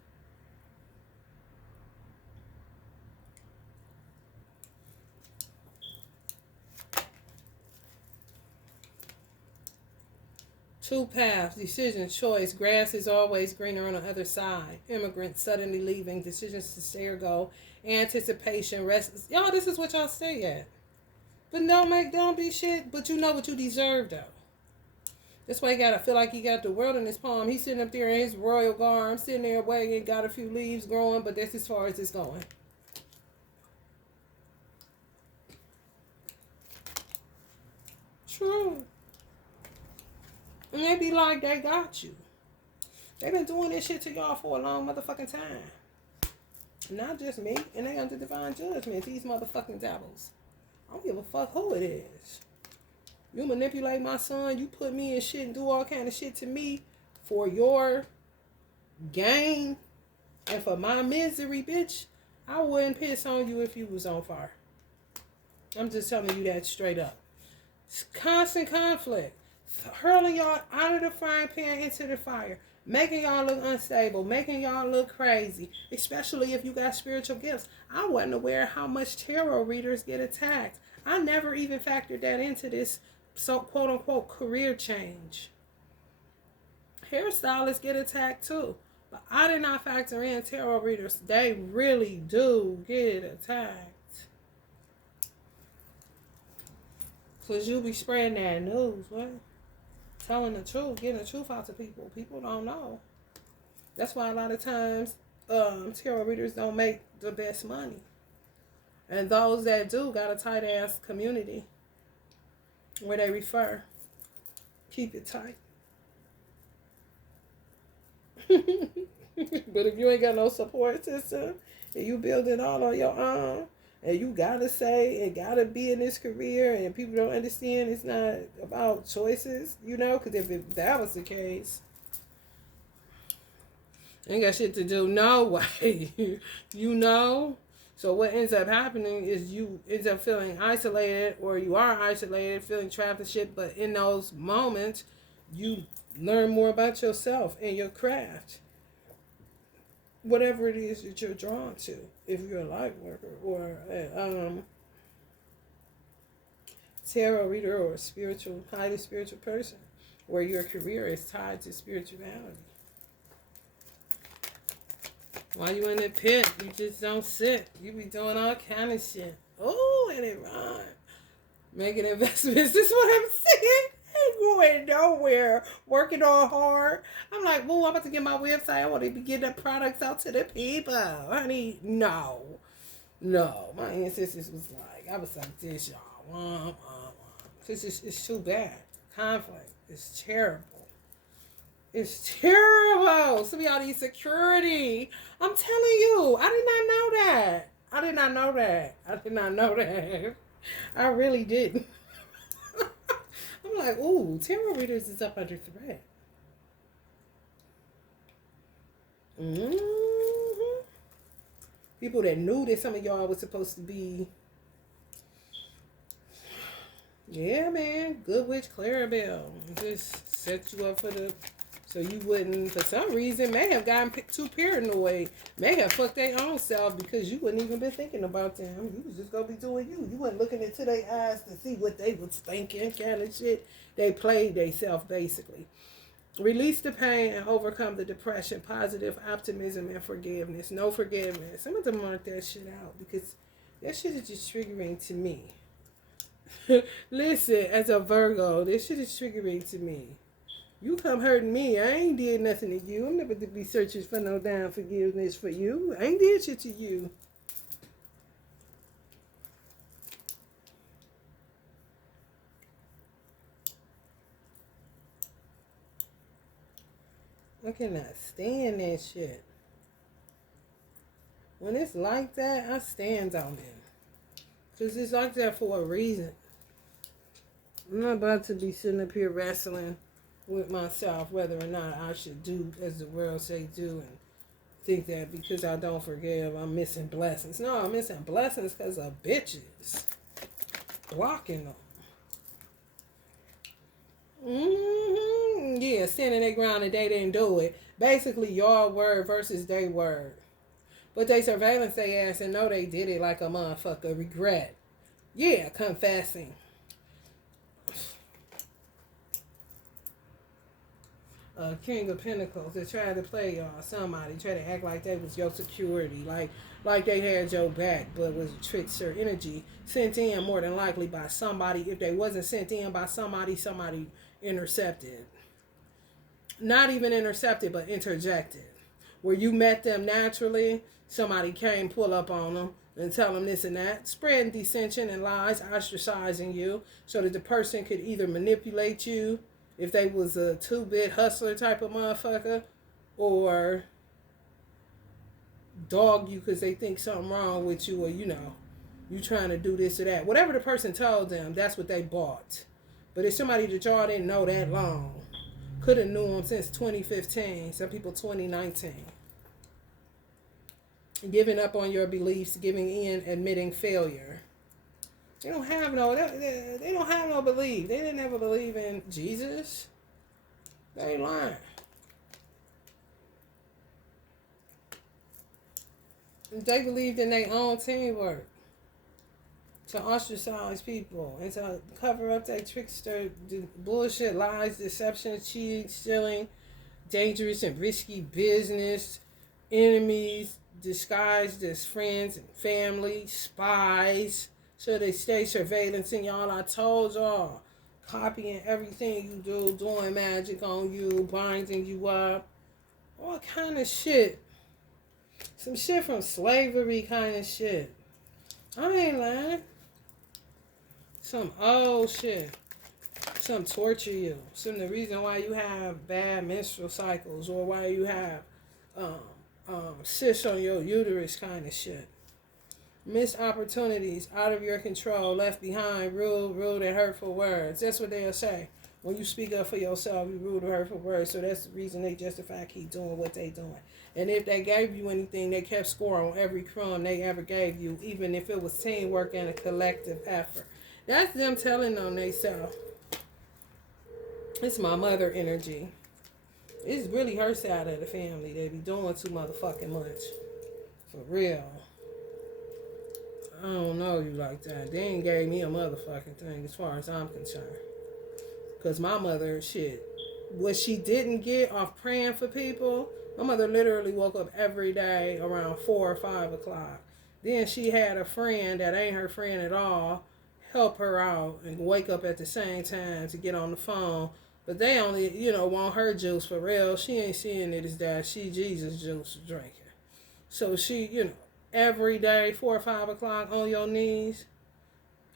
Two paths, decision, choice. Grass is always greener on the other side. Immigrants suddenly leaving, decisions to stay or go. Anticipation, rest. Y'all, this is what y'all stay at. But don't be shit. But you know what you deserve, though. That's why he gotta feel like he got the world in his palm. He's sitting up there in his royal garb, sitting there waiting, got a few leaves growing, but that's as far as it's going. True. And they be like, they got you. They've been doing this shit to y'all for a long motherfucking time. Not just me. And they under divine judgment. These motherfucking devils. I don't give a fuck who it is. You manipulate my son. You put me in shit and do all kind of shit to me for your gain and for my misery, bitch. I wouldn't piss on you if you was on fire. I'm just telling you that straight up. It's constant conflict. Hurling y'all out of the frying pan into the fire. Making y'all look unstable. Making y'all look crazy. Especially if you got spiritual gifts. I wasn't aware how much tarot readers get attacked. I never even factored that into this quote unquote career change. Hairstylists get attacked too. But I did not factor in tarot readers. They really do get attacked. Because you be spreading that news, what? Telling the truth, getting the truth out to people. People don't know. That's why a lot of times tarot readers don't make the best money. And those that do got a tight ass community where they refer. Keep it tight. But if you ain't got no support system and you build it all on your own, and you gotta say and gotta be in this career, and people don't understand it's not about choices, you know, because if that was the case, ain't got shit to do no way. You know. So what ends up happening is you end up feeling isolated, or you are isolated, feeling trapped and shit. But in those moments, you learn more about yourself and your craft. Whatever it is that you're drawn to, if you're a light worker or a tarot reader or a spiritual, highly spiritual person, where your career is tied to spirituality. While you in the pit, you just don't sit. You be doing all kind of shit. Oh, and it rhymes. Making investments. This is what I'm saying. Ain't going nowhere. Working all hard. I'm like, woo, I'm about to get my website. I want to be getting the products out to the people. Honey, no. No. My ancestors was like, I was like this, y'all. It's too bad. Conflict. It's terrible. It's terrible. Some of y'all need security. I'm telling you. I did not know that. I did not know that. I really didn't. I'm like, ooh, tarot readers is up under threat. Mm-hmm. People that knew that some of y'all was supposed to be, yeah, man, good witch Clarabelle. Just set you up for the, so you wouldn't, for some reason, may have gotten too paranoid, may have fucked their own self because you wouldn't even been thinking about them. You was just gonna be doing you. You wasn't looking into their eyes to see what they was thinking, kind of shit. They played themselves, basically. Release the pain and overcome the depression. Positive optimism and forgiveness. No forgiveness. I'm going to mark that shit out because that shit is just triggering to me. Listen, as a Virgo, this shit is triggering to me. You come hurting me. I ain't did nothing to you. I'm never to be searching for no damn forgiveness for you. I ain't did shit to you. I cannot stand that shit. When it's like that, I stand on it. Because it's like that for a reason. I'm not about to be sitting up here wrestling with myself whether or not I should do as the world say do and think that because I don't forgive, I'm missing blessings. No, I'm missing blessings because of bitches blocking them. Yeah, standing their ground and they didn't do it. Basically, your word versus their word. But they surveillance their ass and know they did it like a motherfucker. Regret. Yeah, confessing. King of Pentacles. They tried to play y'all. Somebody tried to act like they was your security. Like they had your back, but was a trickster energy. Sent in more than likely by somebody. If they wasn't sent in by somebody intercepted. Not even intercepted, but interjected. Where you met them naturally, somebody came, pull up on them, and tell them this and that. Spreading dissension and lies, ostracizing you, so that the person could either manipulate you, if they was a 2-bit hustler type of motherfucker, or dog you because they think something wrong with you, or you trying to do this or that. Whatever the person told them, that's what they bought. But it's somebody that y'all didn't know that long. Could have knew them since 2015. Some people 2019. Giving up on your beliefs, giving in, admitting failure. They don't have no belief. They didn't ever believe in Jesus. They lying. They believed in their own teamwork to ostracize people and to cover up their trickster bullshit, lies, deception, cheating, stealing, dangerous and risky business, enemies disguised as friends and family, spies, so they stay surveillancing y'all. I told y'all, copying everything you do, doing magic on you, binding you up, all kind of shit. Some shit from slavery kind of shit. I ain't lying. Some old shit. Some torture you. Some the reason why you have bad menstrual cycles, or why you have cysts on your uterus kind of shit. Missed opportunities, out of your control, left behind, rude and hurtful words. That's what they'll say. When you speak up for yourself, you rude or hurtful words. So that's the reason they justify keep doing what they doing. And if they gave you anything, they kept score on every crumb they ever gave you, even if it was teamwork and a collective effort. That's them telling on themselves. It's my mother energy. It's really her side of the family. They be doing too motherfucking much. For real. I don't know you like that. They ain't gave me a motherfucking thing as far as I'm concerned. Because my mother, shit, what she didn't get off praying for people, my mother literally woke up every day around 4 or 5 o'clock. Then she had a friend that ain't her friend at all help her out and wake up at the same time to get on the phone. But they only, want her juice for real. She ain't seeing it as that. She Jesus juice drinking. So she, every day, 4 or 5 o'clock on your knees,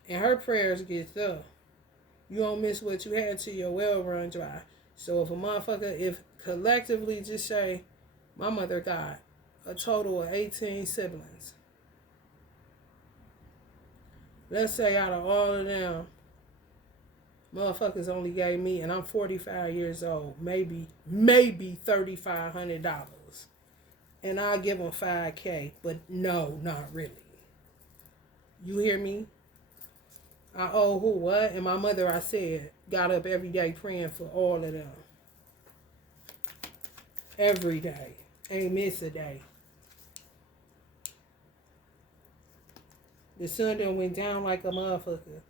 and her prayers get through. You don't miss what you had till your well run dry. So if collectively just say, my mother got a total of 18 siblings. Let's say out of all of them, motherfuckers only gave me, and I'm 45 years old, maybe $3,500. And I'll give them $5,000, but no, not really. You hear me? I owe who what? And my mother, I said, got up every day praying for all of them. Every day. Ain't miss a day. The sun done went down like a motherfucker.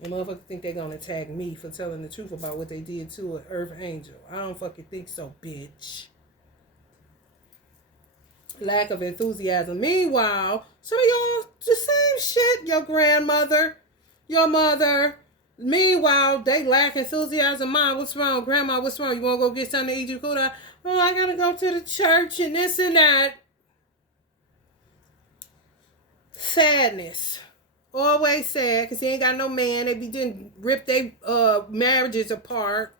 And motherfuckers think they're gonna tag me for telling the truth about what they did to an earth angel. I don't fucking think so, bitch. Lack of enthusiasm. Meanwhile, some of y'all, the same shit. Your grandmother, your mother. Meanwhile, they lack enthusiasm. Mom, what's wrong? Grandma, what's wrong? You want to go get something to eat? You cool? Oh, I got to go to the church and this and that. Sadness. Always sad because he ain't got no man. They be doing rip their marriages apart.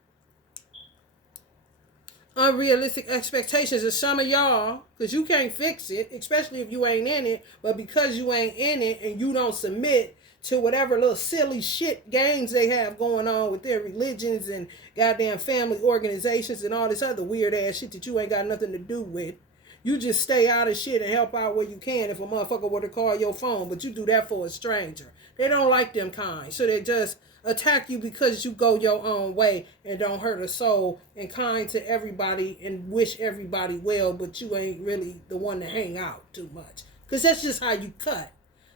Unrealistic expectations of some of y'all, because you can't fix it, especially if you ain't in it. But because you ain't in it and you don't submit to whatever little silly shit games they have going on with their religions and goddamn family organizations and all this other weird ass shit that you ain't got nothing to do with, you just stay out of shit and help out where you can if a motherfucker were to call your phone, but you do that for a stranger. They don't like them kind, so they just attack you because you go your own way and don't hurt a soul and kind to everybody and wish everybody well, but you ain't really the one to hang out too much. Because that's just how you cut.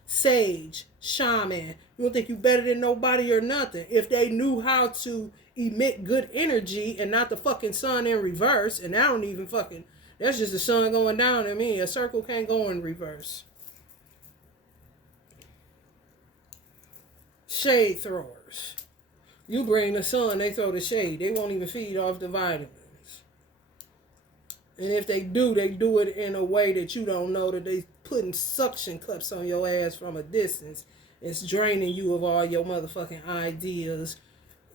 Sage, shaman, you don't think you better than nobody or nothing. If they knew how to emit good energy and not the fucking sun in reverse, and I don't even fucking, that's just the sun going down at me. A circle can't go in reverse. Shade throwers. You bring the sun, they throw the shade. They won't even feed off the vitamins. And if they do it in a way that you don't know, that they putting suction cups on your ass from a distance. It's draining you of all your motherfucking ideas,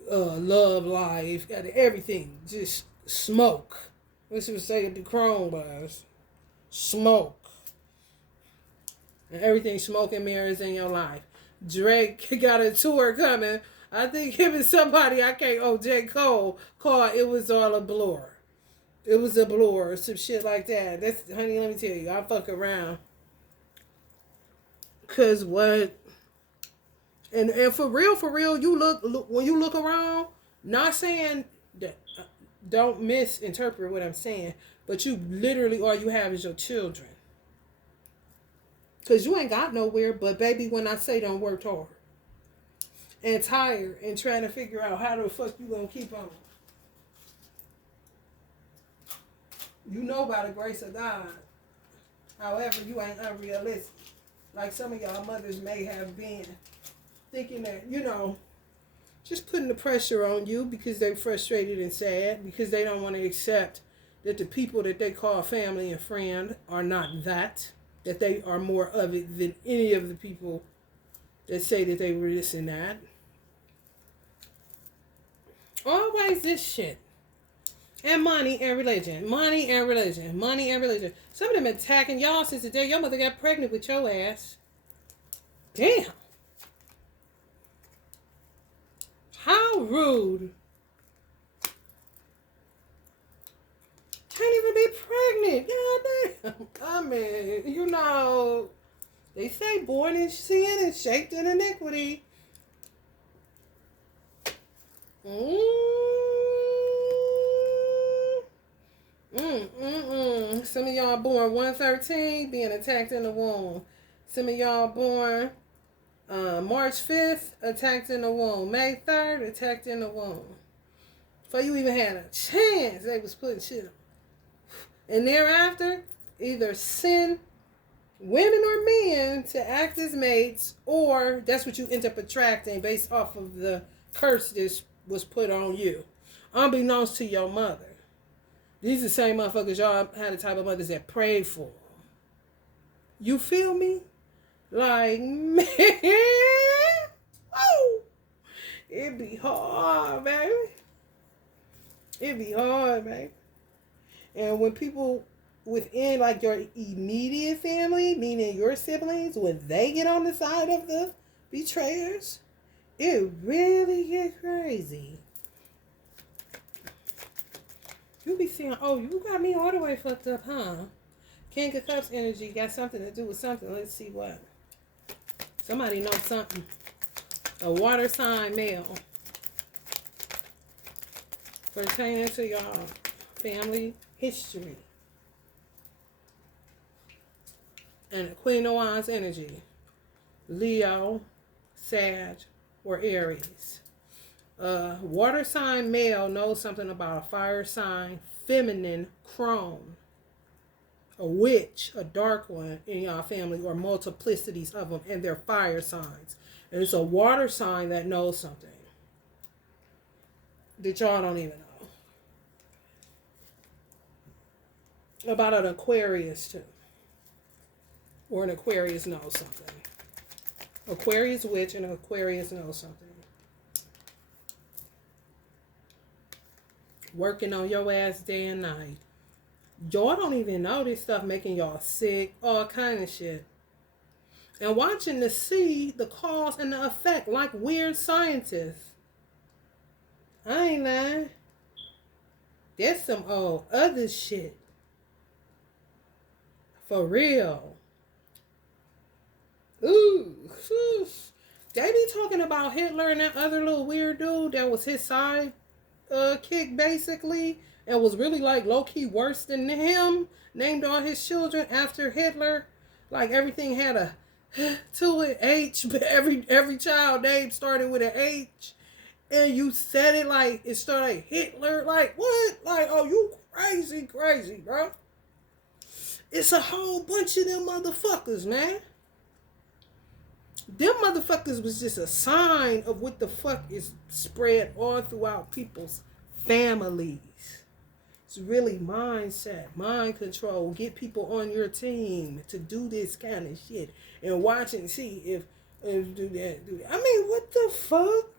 love life, everything. Just smoke. What she was saying the chrome was smoke. And everything smoke and mirrors in your life. Drake got a tour coming. I think him and somebody I can't. Oh, J. Cole called It Was All a Blur. It was a blur or some shit like that. That's honey. Let me tell you, I fuck around. Cause what? And for real, you look when you look around. Not saying that. Don't misinterpret what I'm saying. But you literally all you have is your children. Cause you ain't got nowhere. But baby, when I say don't work hard and tired and trying to figure out how the fuck you gonna keep on. You know by the grace of God. However, you ain't unrealistic. Like some of y'all mothers may have been thinking that, just putting the pressure on you because they're frustrated and sad, because they don't want to accept that the people that they call family and friend are not that they are more of it than any of the people that say that they were this and that. Always this shit. And money and religion. Money and religion. Money and religion. Some of them attacking y'all since the day your mother got pregnant with your ass. Damn. How rude. Can't even be pregnant. God damn. I mean, they say born in sin and shaped in iniquity. Some of y'all born 113 being attacked in the womb. Some of y'all born March 5th attacked in the womb. May 3rd attacked in the womb. Before you even had a chance, they was putting shit on. And thereafter, either send women or men to act as mates, or that's what you end up attracting based off of the curse that was put on you. Unbeknownst to your mother. These are the same motherfuckers y'all had the type of mothers that prayed for. You feel me? Like, man. Oh. It be hard, baby. It be hard, baby. And when people within, like, your immediate family, meaning your siblings, when they get on the side of the betrayers, it really gets crazy. You be seeing, oh, you got me all the way fucked up, huh? King of Cups energy got something to do with something. Let's see what. Somebody knows something. A water sign male. Pertaining to your family history. And the Queen of Wands energy. Leo, Sag, or Aries. Water sign male knows something about a fire sign, feminine, crone, a witch, a dark one in your family, or multiplicities of them, and they're fire signs. And it's a water sign that knows something that y'all don't even know. About an Aquarius too. Or an Aquarius knows something. Aquarius witch and an Aquarius knows something. Working on your ass day and night. Y'all don't even know this stuff making y'all sick. All kind of shit. And watching to see the cause and the effect like weird scientists. I ain't lying. That's some old other shit. For real. Ooh. They be talking about Hitler and that other little weird dude that was his side kick basically, and was really like low-key worse than him, named all his children after Hitler. Like everything had a to it, H, but every child name started with an H, and you said it like it started Hitler. Like what? Like, oh, you crazy, bro. It's a whole bunch of them motherfuckers, man. Them motherfuckers was just a sign of what the fuck is spread all throughout people's families. It's really mindset, mind control. Get people on your team to do this kind of shit. And watch and see if do that. I mean, what the fuck?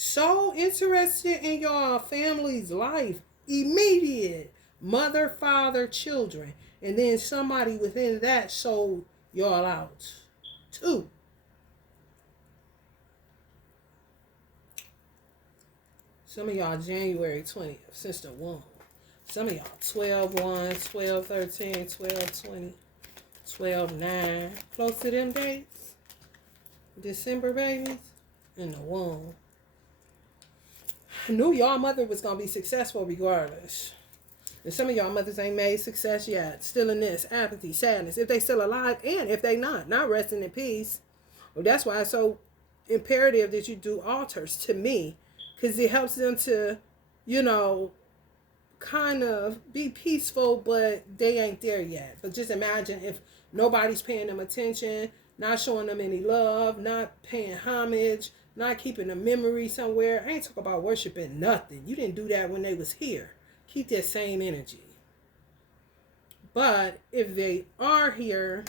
So interested in y'all family's life. Immediate. Mother, father, children. And then somebody within that sold y'all out. Two. Some of y'all January 20th, since the womb. Some of y'all 12/1, 12/13, 12/20, 12/9. Close to them dates. December babies in the womb. I knew y'all mother was going to be successful regardless. And some of y'all mothers ain't made success yet. Still in this apathy, sadness. If they still alive and if they not resting in peace. Well, that's why it's so imperative that you do altars to me. Because it helps them to, you know, kind of be peaceful, but they ain't there yet. But just imagine if nobody's paying them attention, not showing them any love, not paying homage, not keeping a memory somewhere. I ain't talking about worshiping nothing. You didn't do that when they was here. Keep that same energy. But if they are here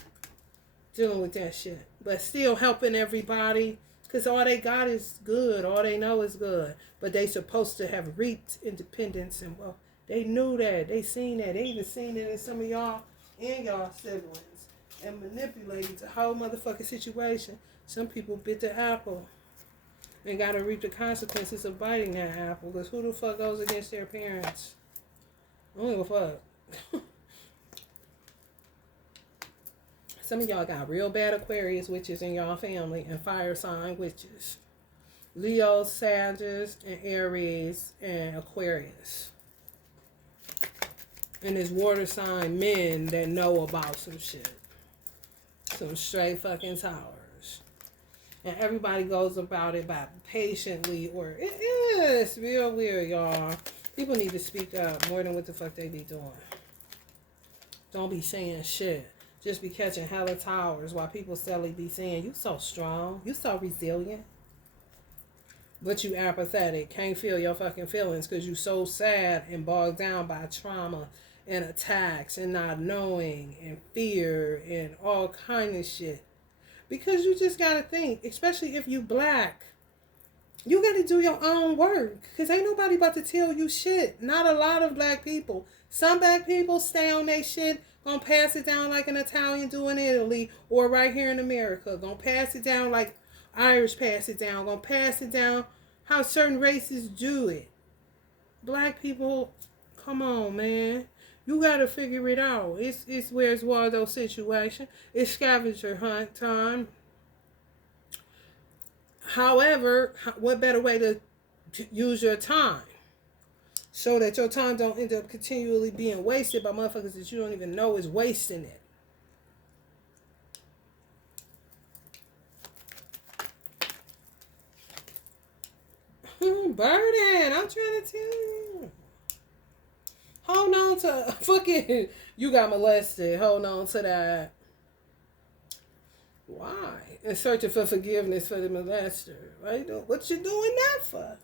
dealing with that shit, but still helping everybody, because all they got is good. All they know is good. But they supposed to have reaped independence. And, well, they knew that. They seen that. They even seen it in some of y'all and y'all siblings. And manipulated the whole motherfucking situation. Some people bit the apple. And got to reap the consequences of biting that apple. Because who the fuck goes against their parents? I don't give a fuck. Some of y'all got real bad Aquarius witches in y'all family and fire sign witches. Leo, Sagittarius, and Aries, and Aquarius. And there's water sign men that know about some shit. Some straight fucking towers. And everybody goes about it by patiently, or it is real weird, y'all. People need to speak up more than what the fuck they be doing. Don't be saying shit. Just be catching hella towers while people silly be saying, you so strong, you so resilient. But you apathetic, can't feel your fucking feelings because you so sad and bogged down by trauma and attacks and not knowing and fear and all kind of shit. Because you just gotta think, especially if you black, you gotta do your own work. Because ain't nobody about to tell you shit. Not a lot of black people. Some black people stay on their shit, gonna pass it down like an Italian do in Italy or right here in America. Gonna pass it down like Irish pass it down. Gonna pass it down how certain races do it. Black people, come on, man. You gotta figure it out. It's Where's Waldo situation. It's scavenger hunt time. However, what better way to use your time? So that your time don't end up continually being wasted by motherfuckers that you don't even know is wasting it. Burden, I'm trying to tell you. Hold on to fucking, you got molested. Hold on to that. Why? And searching for forgiveness for the molester. Right? What you doing that for?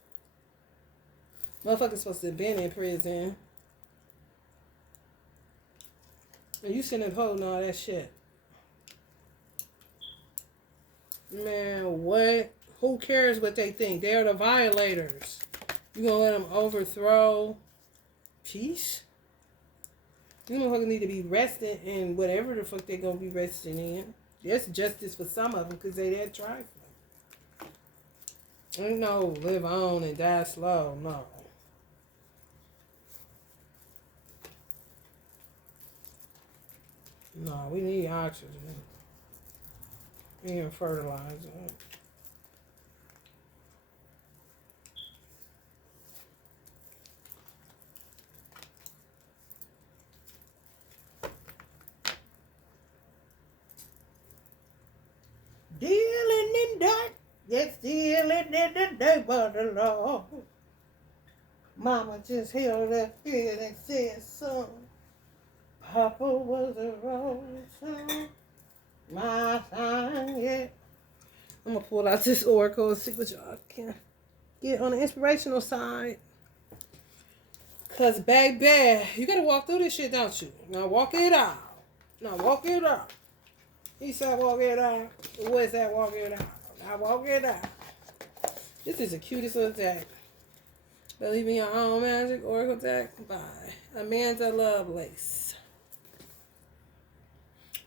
Motherfucker's supposed to have been in prison. And you sitting there holding all that shit. Man, what? Who cares what they think? They're the violators. You gonna let them overthrow peace? You motherfuckers need to be resting in whatever the fuck they gonna be resting in. That's justice for some of them because they that trifling. Ain't no live on and die slow, no. No, we need oxygen. We need fertilizer. Dealing in dark, yet dealing in the name of the Lord. Mama just held her head and said, son, Papa was a rolling stone. My sign, yeah. I'm going to pull out this oracle and see what y'all can get on the inspirational side. Because, baby, you got to walk through this shit, don't you? Now walk it out. Now walk it out. He said walk it out. What's that walk it out? Now walk it out. This is the cutest little deck. Believe in Your Own Magic Oracle deck by Amanda Lovelace.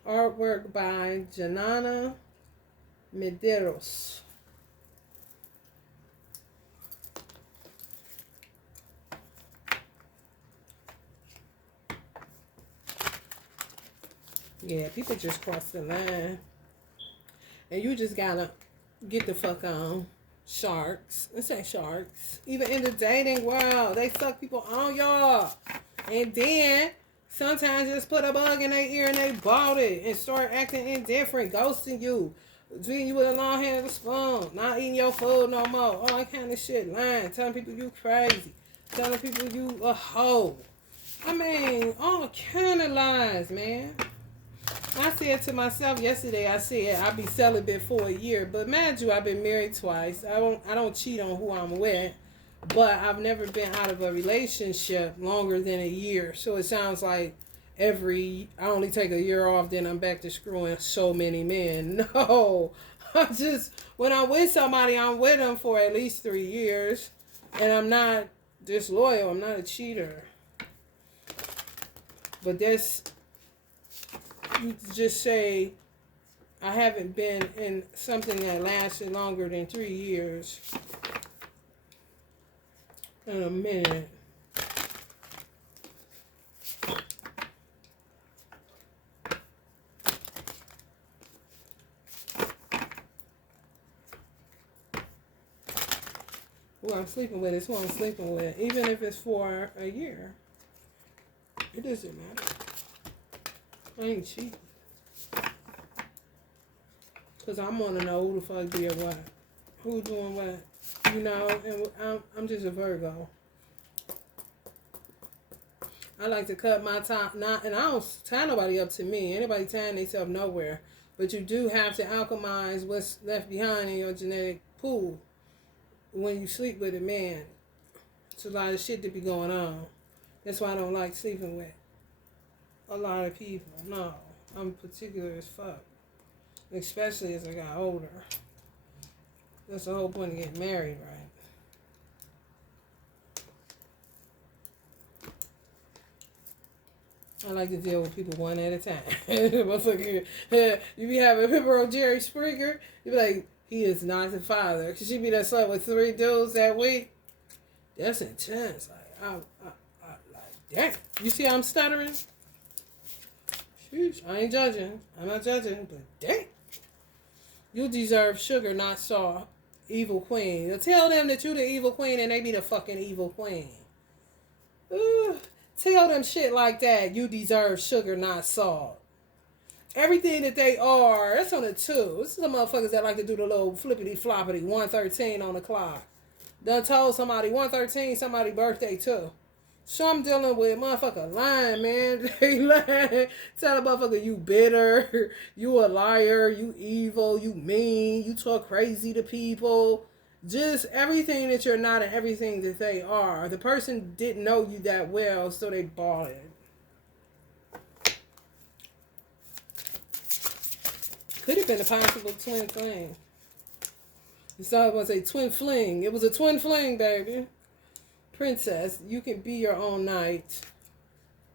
Artwork by Janana Medeiros. Yeah, people just cross the line. And you just gotta get the fuck on. Sharks. Let's say sharks. Even in the dating world, they suck people on, y'all. And then sometimes just put a bug in their ear and they bought it and start acting indifferent, ghosting you, treating you with a long handled spoon, not eating your food no more, all that kind of shit, lying, telling people you crazy, telling people you a hoe. I mean, all kind of lies, man. I said to myself yesterday, I said I'd be celibate for a year, but mind you, I've been married twice. I don't cheat on who I'm with, but I've never been out of a relationship longer than a year. So it sounds like I only take a year off, then I'm back to screwing so many men. No, when I'm with somebody, I'm with them for at least 3 years, and I'm not disloyal. I'm not a cheater. But you just say, I haven't been in something that lasted longer than 3 years in a minute. Who I'm sleeping with is who I'm sleeping with, even if it's for a year. It doesn't matter. I ain't cheating. Because I want to know who the fuck did what. Who doing what. You know, and I'm just a Virgo. I like to cut my time. And I don't tie nobody up to me. Anybody tying themselves nowhere. But you do have to alchemize what's left behind in your genetic pool when you sleep with a man. It's a lot of shit to be going on. That's why I don't like sleeping with a lot of people. No, I'm particular as fuck. Especially as I got older. That's the whole point of getting married, right? I like to deal with people one at a time. Motherfucker, you be having Pipero Jerry Springer, you be like, he is not the father. Cause she be that slut with 3 dudes that week. That's intense. Like, damn. You see how I'm stuttering? Sheesh, I ain't judging. I'm not judging, but damn. You deserve sugar, not salt. Evil queen. Now tell them that you the evil queen and they be the fucking evil queen. Tell them shit like that. You deserve sugar, not salt. Everything that they are, that's on the 2. This is the motherfuckers that like to do the little flippity floppity 113 on the clock. Done told somebody 113 somebody's birthday too. So I'm dealing with motherfucker lying, man. They lying. Tell a motherfucker you bitter, you a liar, you evil, you mean, you talk crazy to people. Just everything that you're not and everything that they are. The person didn't know you that well, so they bought it. Could have been a possible twin fling. So I was a twin fling. It was a twin fling, baby. Princess, you can be your own knight.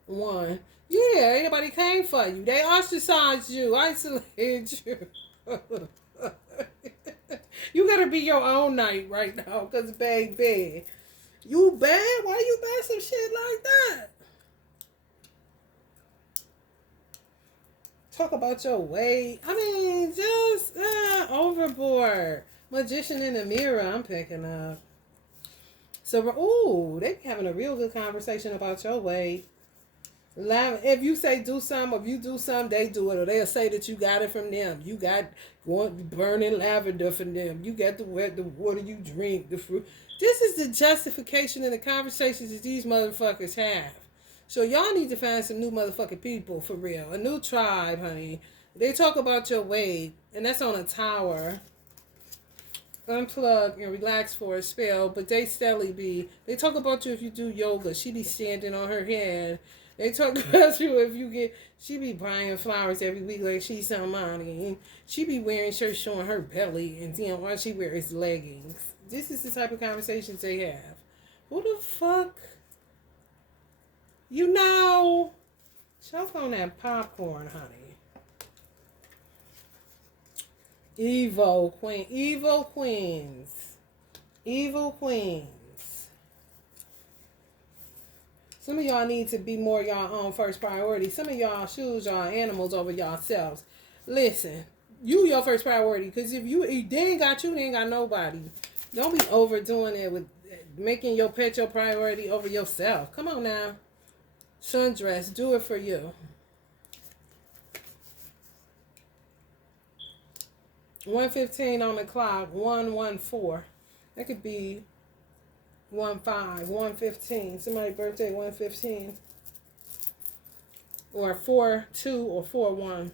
1. Yeah, anybody came for you. They ostracized you, isolated you. You gotta be your own knight right now, because baby, you bad? Why you bad some shit like that? Talk about your weight. I mean, just overboard. Magician in the mirror, I'm picking up. So, they be having a real good conversation about your weight. If you say do something, or if you do something, they do it. Or they'll say that you got it from them. You got burning lavender from them. You got the water you drink, the fruit. This is the justification in the conversations that these motherfuckers have. So y'all need to find some new motherfucking people, for real. A new tribe, honey. They talk about your weight, and that's on a tower. Unplug and relax for a spell, but they talk about you if you do yoga. She be standing on her head. They talk about you if she be buying flowers every week like she's somebody. She be wearing shirts showing her belly, and then all she wears is leggings. This is the type of conversations they have. Who the fuck? You know, choke on that popcorn, honey. Evil queen, evil queens, evil queens. Some of y'all need to be more y'all own first priority. Some of y'all choose y'all animals over yourselves. Listen, you your first priority, because if they ain't got you, they ain't got nobody. Don't be overdoing it with making your pet your priority over yourself. Come on now. Sundress, do it for you. 1:15 on the clock, 1:14. That could be 1:5, 1:15. Somebody's birthday, 1:15. Or 4:2 or 4:1.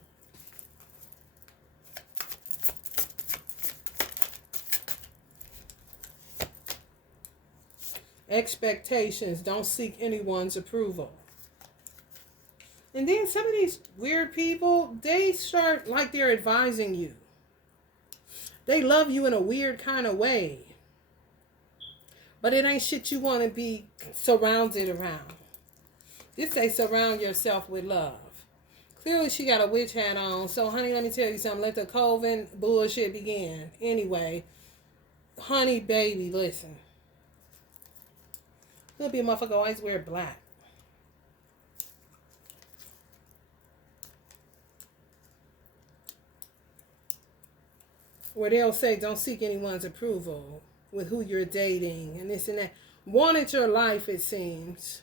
Expectations. Don't seek anyone's approval. And then some of these weird people, they start like they're advising you. They love you in a weird kind of way. But it ain't shit you want to be surrounded around. Just say surround yourself with love. Clearly she got a witch hat on. So honey, let me tell you something. Let the Coven bullshit begin. Anyway, honey baby, listen. Could be a motherfucker always wear black. Where they'll say don't seek anyone's approval with who you're dating and this and that. Wanted your life, it seems.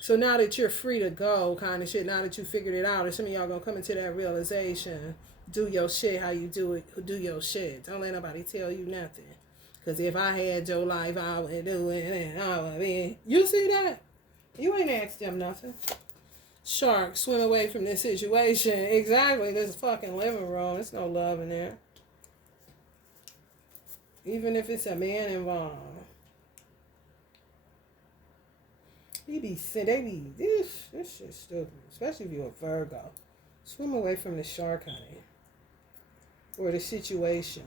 So now that you're free to go kind of shit, now that you figured it out, or some of y'all gonna come into that realization, do your shit how you do it, do your shit. Don't let nobody tell you nothing. Because if I had your life, I would do it. And I would be. You see that? You ain't asked them nothing. Shark, swim away from this situation. Exactly. This fucking living room. There's no love in there. Even if it's a man involved. They be this shit's stupid. Especially if you're a Virgo. Swim away from the shark, honey. Or the situation.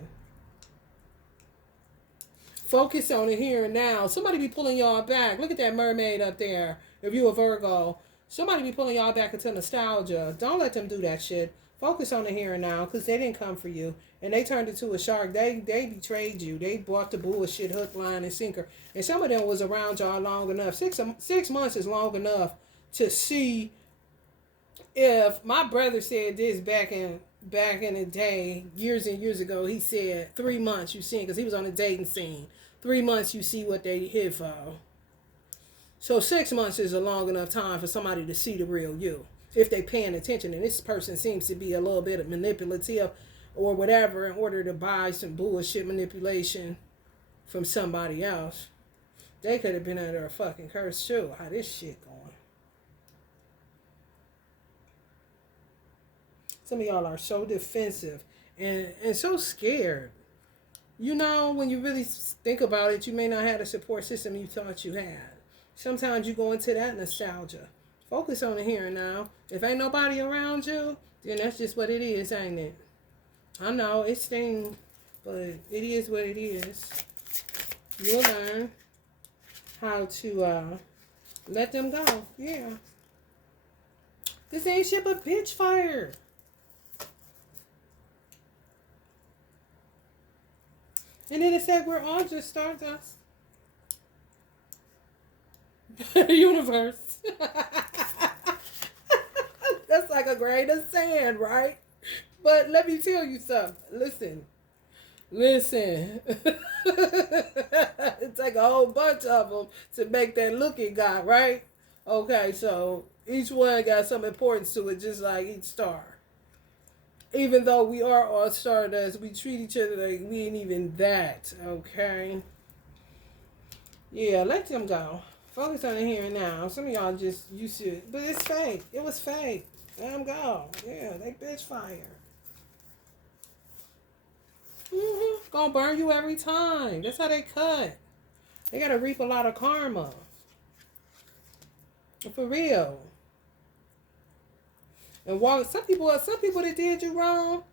Focus on it here and now. Somebody be pulling y'all back. Look at that mermaid up there. If you a Virgo, somebody be pulling y'all back into nostalgia. Don't let them do that shit. Focus on the here and now, because they didn't come for you. And they turned into a shark. They betrayed you. They bought the bullshit hook, line, and sinker. And some of them was around y'all long enough. 6 months is long enough to see if my brother said this back in the day, years and years ago. He said 3 months you seen, because he was on the dating scene. 3 months you see what they hid for. So 6 months is a long enough time for somebody to see the real you, if they paying attention. And this person seems to be a little bit manipulative or whatever in order to buy some bullshit manipulation from somebody else. They could have been under a fucking curse too. How this shit going? Some of y'all are so defensive and so scared. You know, when you really think about it, you may not have the support system you thought you had. Sometimes you go into that nostalgia. Focus on the here and now. If ain't nobody around you, then that's just what it is, ain't it? I know, it stings, but it is what it is. You'll learn how to let them go. Yeah. This ain't shit but bitch fire. And then it said we're all just stardust. Universe. That's like a grain of sand, right? But let me tell you something. Listen. It take a whole bunch of them to make that looking guy, right? Okay, so each one got some importance to it, just like each star. Even though we are all stardust, we treat each other like we ain't even that, okay? Yeah, let them go. Focus on the here and now. Some of y'all just, you should, but it's fake. It was fake. Let them go. Yeah, they bitch fire. Gonna burn you every time. That's how they cut. They gotta reap a lot of karma. For real. And while some people that did you wrong,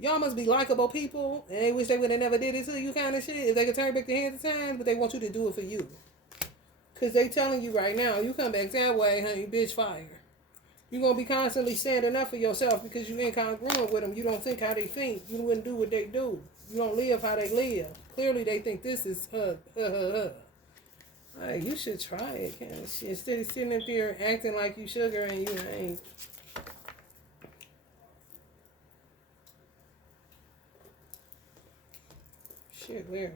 Y'all must be likable people, and they wish they would have never did it to you kind of shit. If they could turn back the hands of time, but they want you to do it for you. Because they telling you right now, you come back that way, honey, bitch, fire. You're going to be constantly standing up for yourself because you incongruent with them. You don't think how they think. You wouldn't do what they do. You don't live how they live. Clearly, they think this is Like, you should try it, kind of shit. Instead of sitting up there acting like you sugar and you ain't. Shit, weird.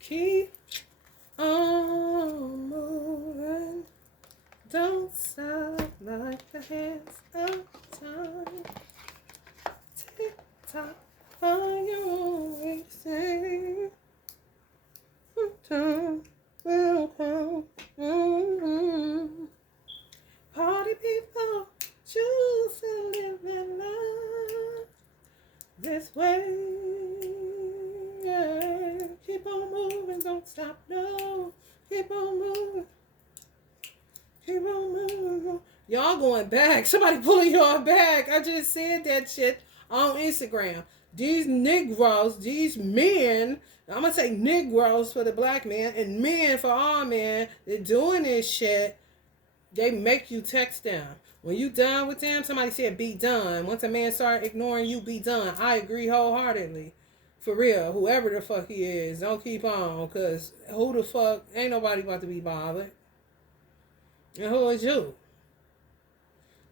Keep on moving. Don't stop like the hands of time. Tick tock on your own way to say. Time will come. Party people choose to live their life this way. Yeah. Keep on moving, don't stop, no. Keep on moving. Keep on moving. Y'all going back. Somebody pulling y'all back. I just said that shit on Instagram. These Negroes, these men, I'm going to say Negroes for the black man and men for all men, they're doing this shit. They make you text them. When you done with them, somebody said be done. Once a man start ignoring you, be done. I agree wholeheartedly. For real, whoever the fuck he is, don't keep on. Because who the fuck, ain't nobody about to be bothered. And who is you?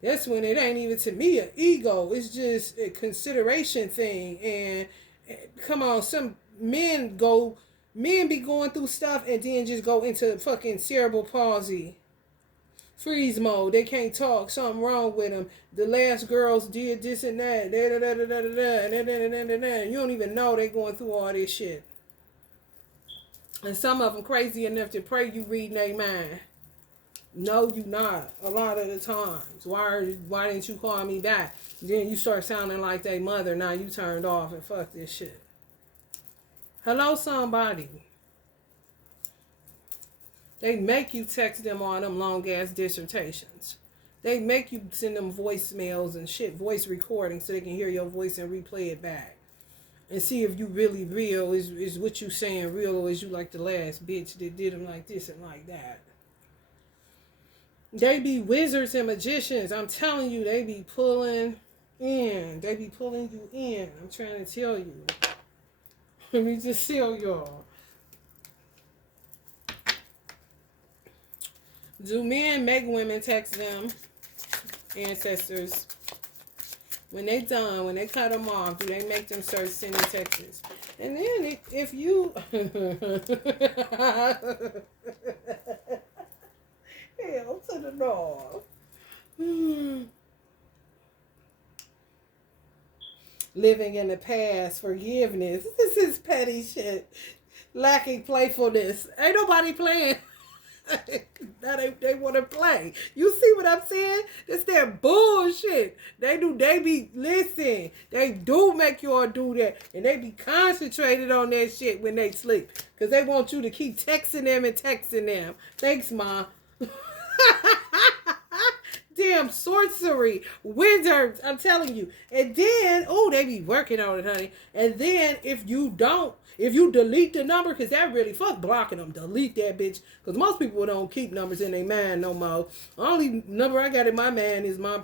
That's when it ain't even, to me, an ego. It's just a consideration thing. And come on, some men be going through stuff and then just go into fucking cerebral palsy. Freeze mode. They can't talk. Something wrong with them. The last girls did this and that. You don't even know they going through all this shit. And some of them crazy enough to pray you reading their mind. No, you not. A lot of the times. Why didn't you call me back? Then you start sounding like they mother. Now you turned off and fuck this shit. Hello, somebody. They make you text them on them long-ass dissertations. They make you send them voicemails and shit, voice recordings, so they can hear your voice and replay it back. And see if you really real, is what you saying real, or is you like the last bitch that did them like this and like that. They be wizards and magicians. I'm telling you, they be pulling in. They be pulling you in. I'm trying to tell you. Let me just tell y'all. Do men make women text them ancestors? When they done, when they cut them off, do they make them start sending texts? And then if you... Hell to the north. Living in the past, forgiveness. This is petty shit. Lacking playfulness. Ain't nobody playing. Now they want to play. You see what I'm saying? It's that bullshit. They do make y'all do that. And they be concentrated on that shit when they sleep. Because they want you to keep texting them and texting them. Thanks, Ma. Damn sorcery. Wizards, I'm telling you. And then, they be working on it, honey. And then if you delete the number, because that really, fuck blocking them. Delete that bitch. Because most people don't keep numbers in their mind no more. The only number I got in my mind is my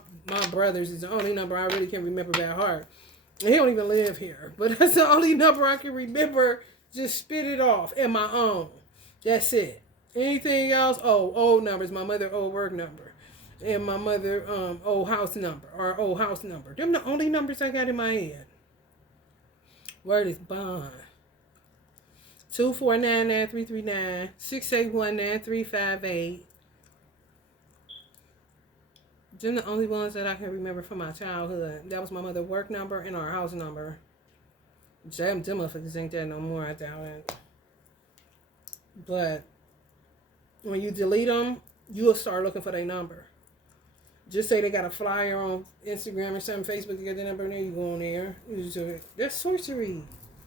brother's. Is the only number I really can remember by heart. And he don't even live here. But that's the only number I can remember. Just spit it off. And my own. That's it. Anything else? Old numbers. My mother old work number. And my mother old house number. Or old house number. Them the only numbers I got in my head. Word is bond. 2499339 6819358. Them the only ones that I can remember from my childhood. That was my mother's work number and our house number. Them motherfuckers ain't that no more, I doubt it. But when you delete them, you'll start looking for their number. Just say they got a flyer on Instagram or something, Facebook, you got the number, and there you go on there. That's sorcery.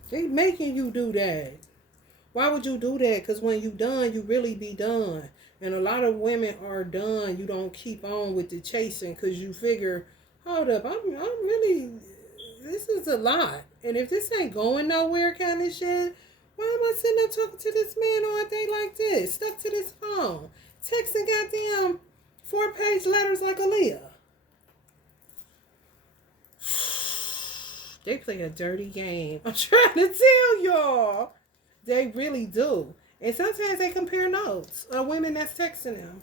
They making you do that. Why would you do that? Because when you done, you really be done. And a lot of women are done. You don't keep on with the chasing because you figure, hold up, I'm really, this is a lot. And if this ain't going nowhere kind of shit, why am I sitting up talking to this man all day like this? Stuck to this phone. Texting goddamn 4-page letters like Aaliyah. They play a dirty game. I'm trying to tell y'all. They really do. And sometimes they compare notes of women that's texting them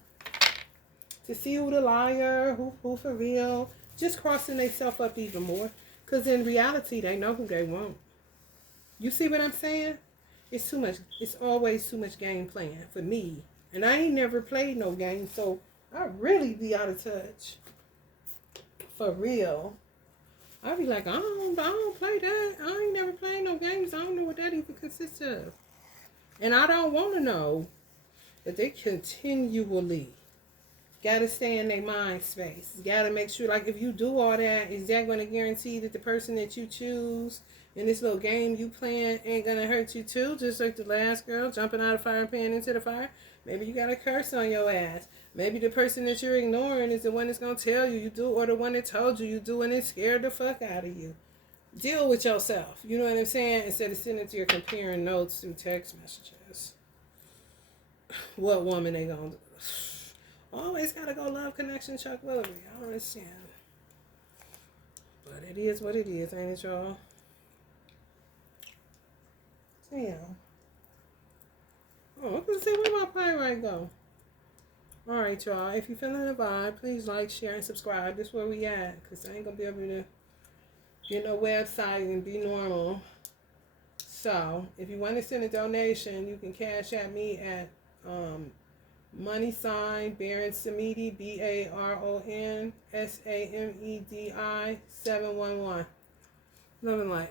to see who the liar, who for real. Just crossing themselves up even more. Because in reality, they know who they want. You see what I'm saying? It's too much. It's always too much game playing for me. And I ain't never played no game, so I really be out of touch. For real. I be like, I don't play that. I ain't never played no games. I don't know what that even consists of. And I don't want to know. But they continually got to stay in their mind space. Got to make sure, like, if you do all that, is that going to guarantee that the person that you choose in this little game you playing ain't going to hurt you too? Just like the last girl jumping out of the fire pan into the fire. Maybe you got a curse on your ass. Maybe the person that you're ignoring is the one that's going to tell you do, or the one that told you do, and it scared the fuck out of you. Deal with yourself. You know what I'm saying? Instead of sitting to your comparing notes through text messages. What woman they going to do? Always got to go love connection Chuck Willoughby. I don't understand. But it is what it is, ain't it, y'all? Damn. Oh, I was going to say, where my pyrite go? Alright, y'all. If you're feeling the vibe, please like, share, and subscribe. This is where we at. Because I ain't going to be able to get no website and be normal. So, if you want to send a donation, you can cash at me at money sign Baron Samedi, BaronSamedi 711. Love and light.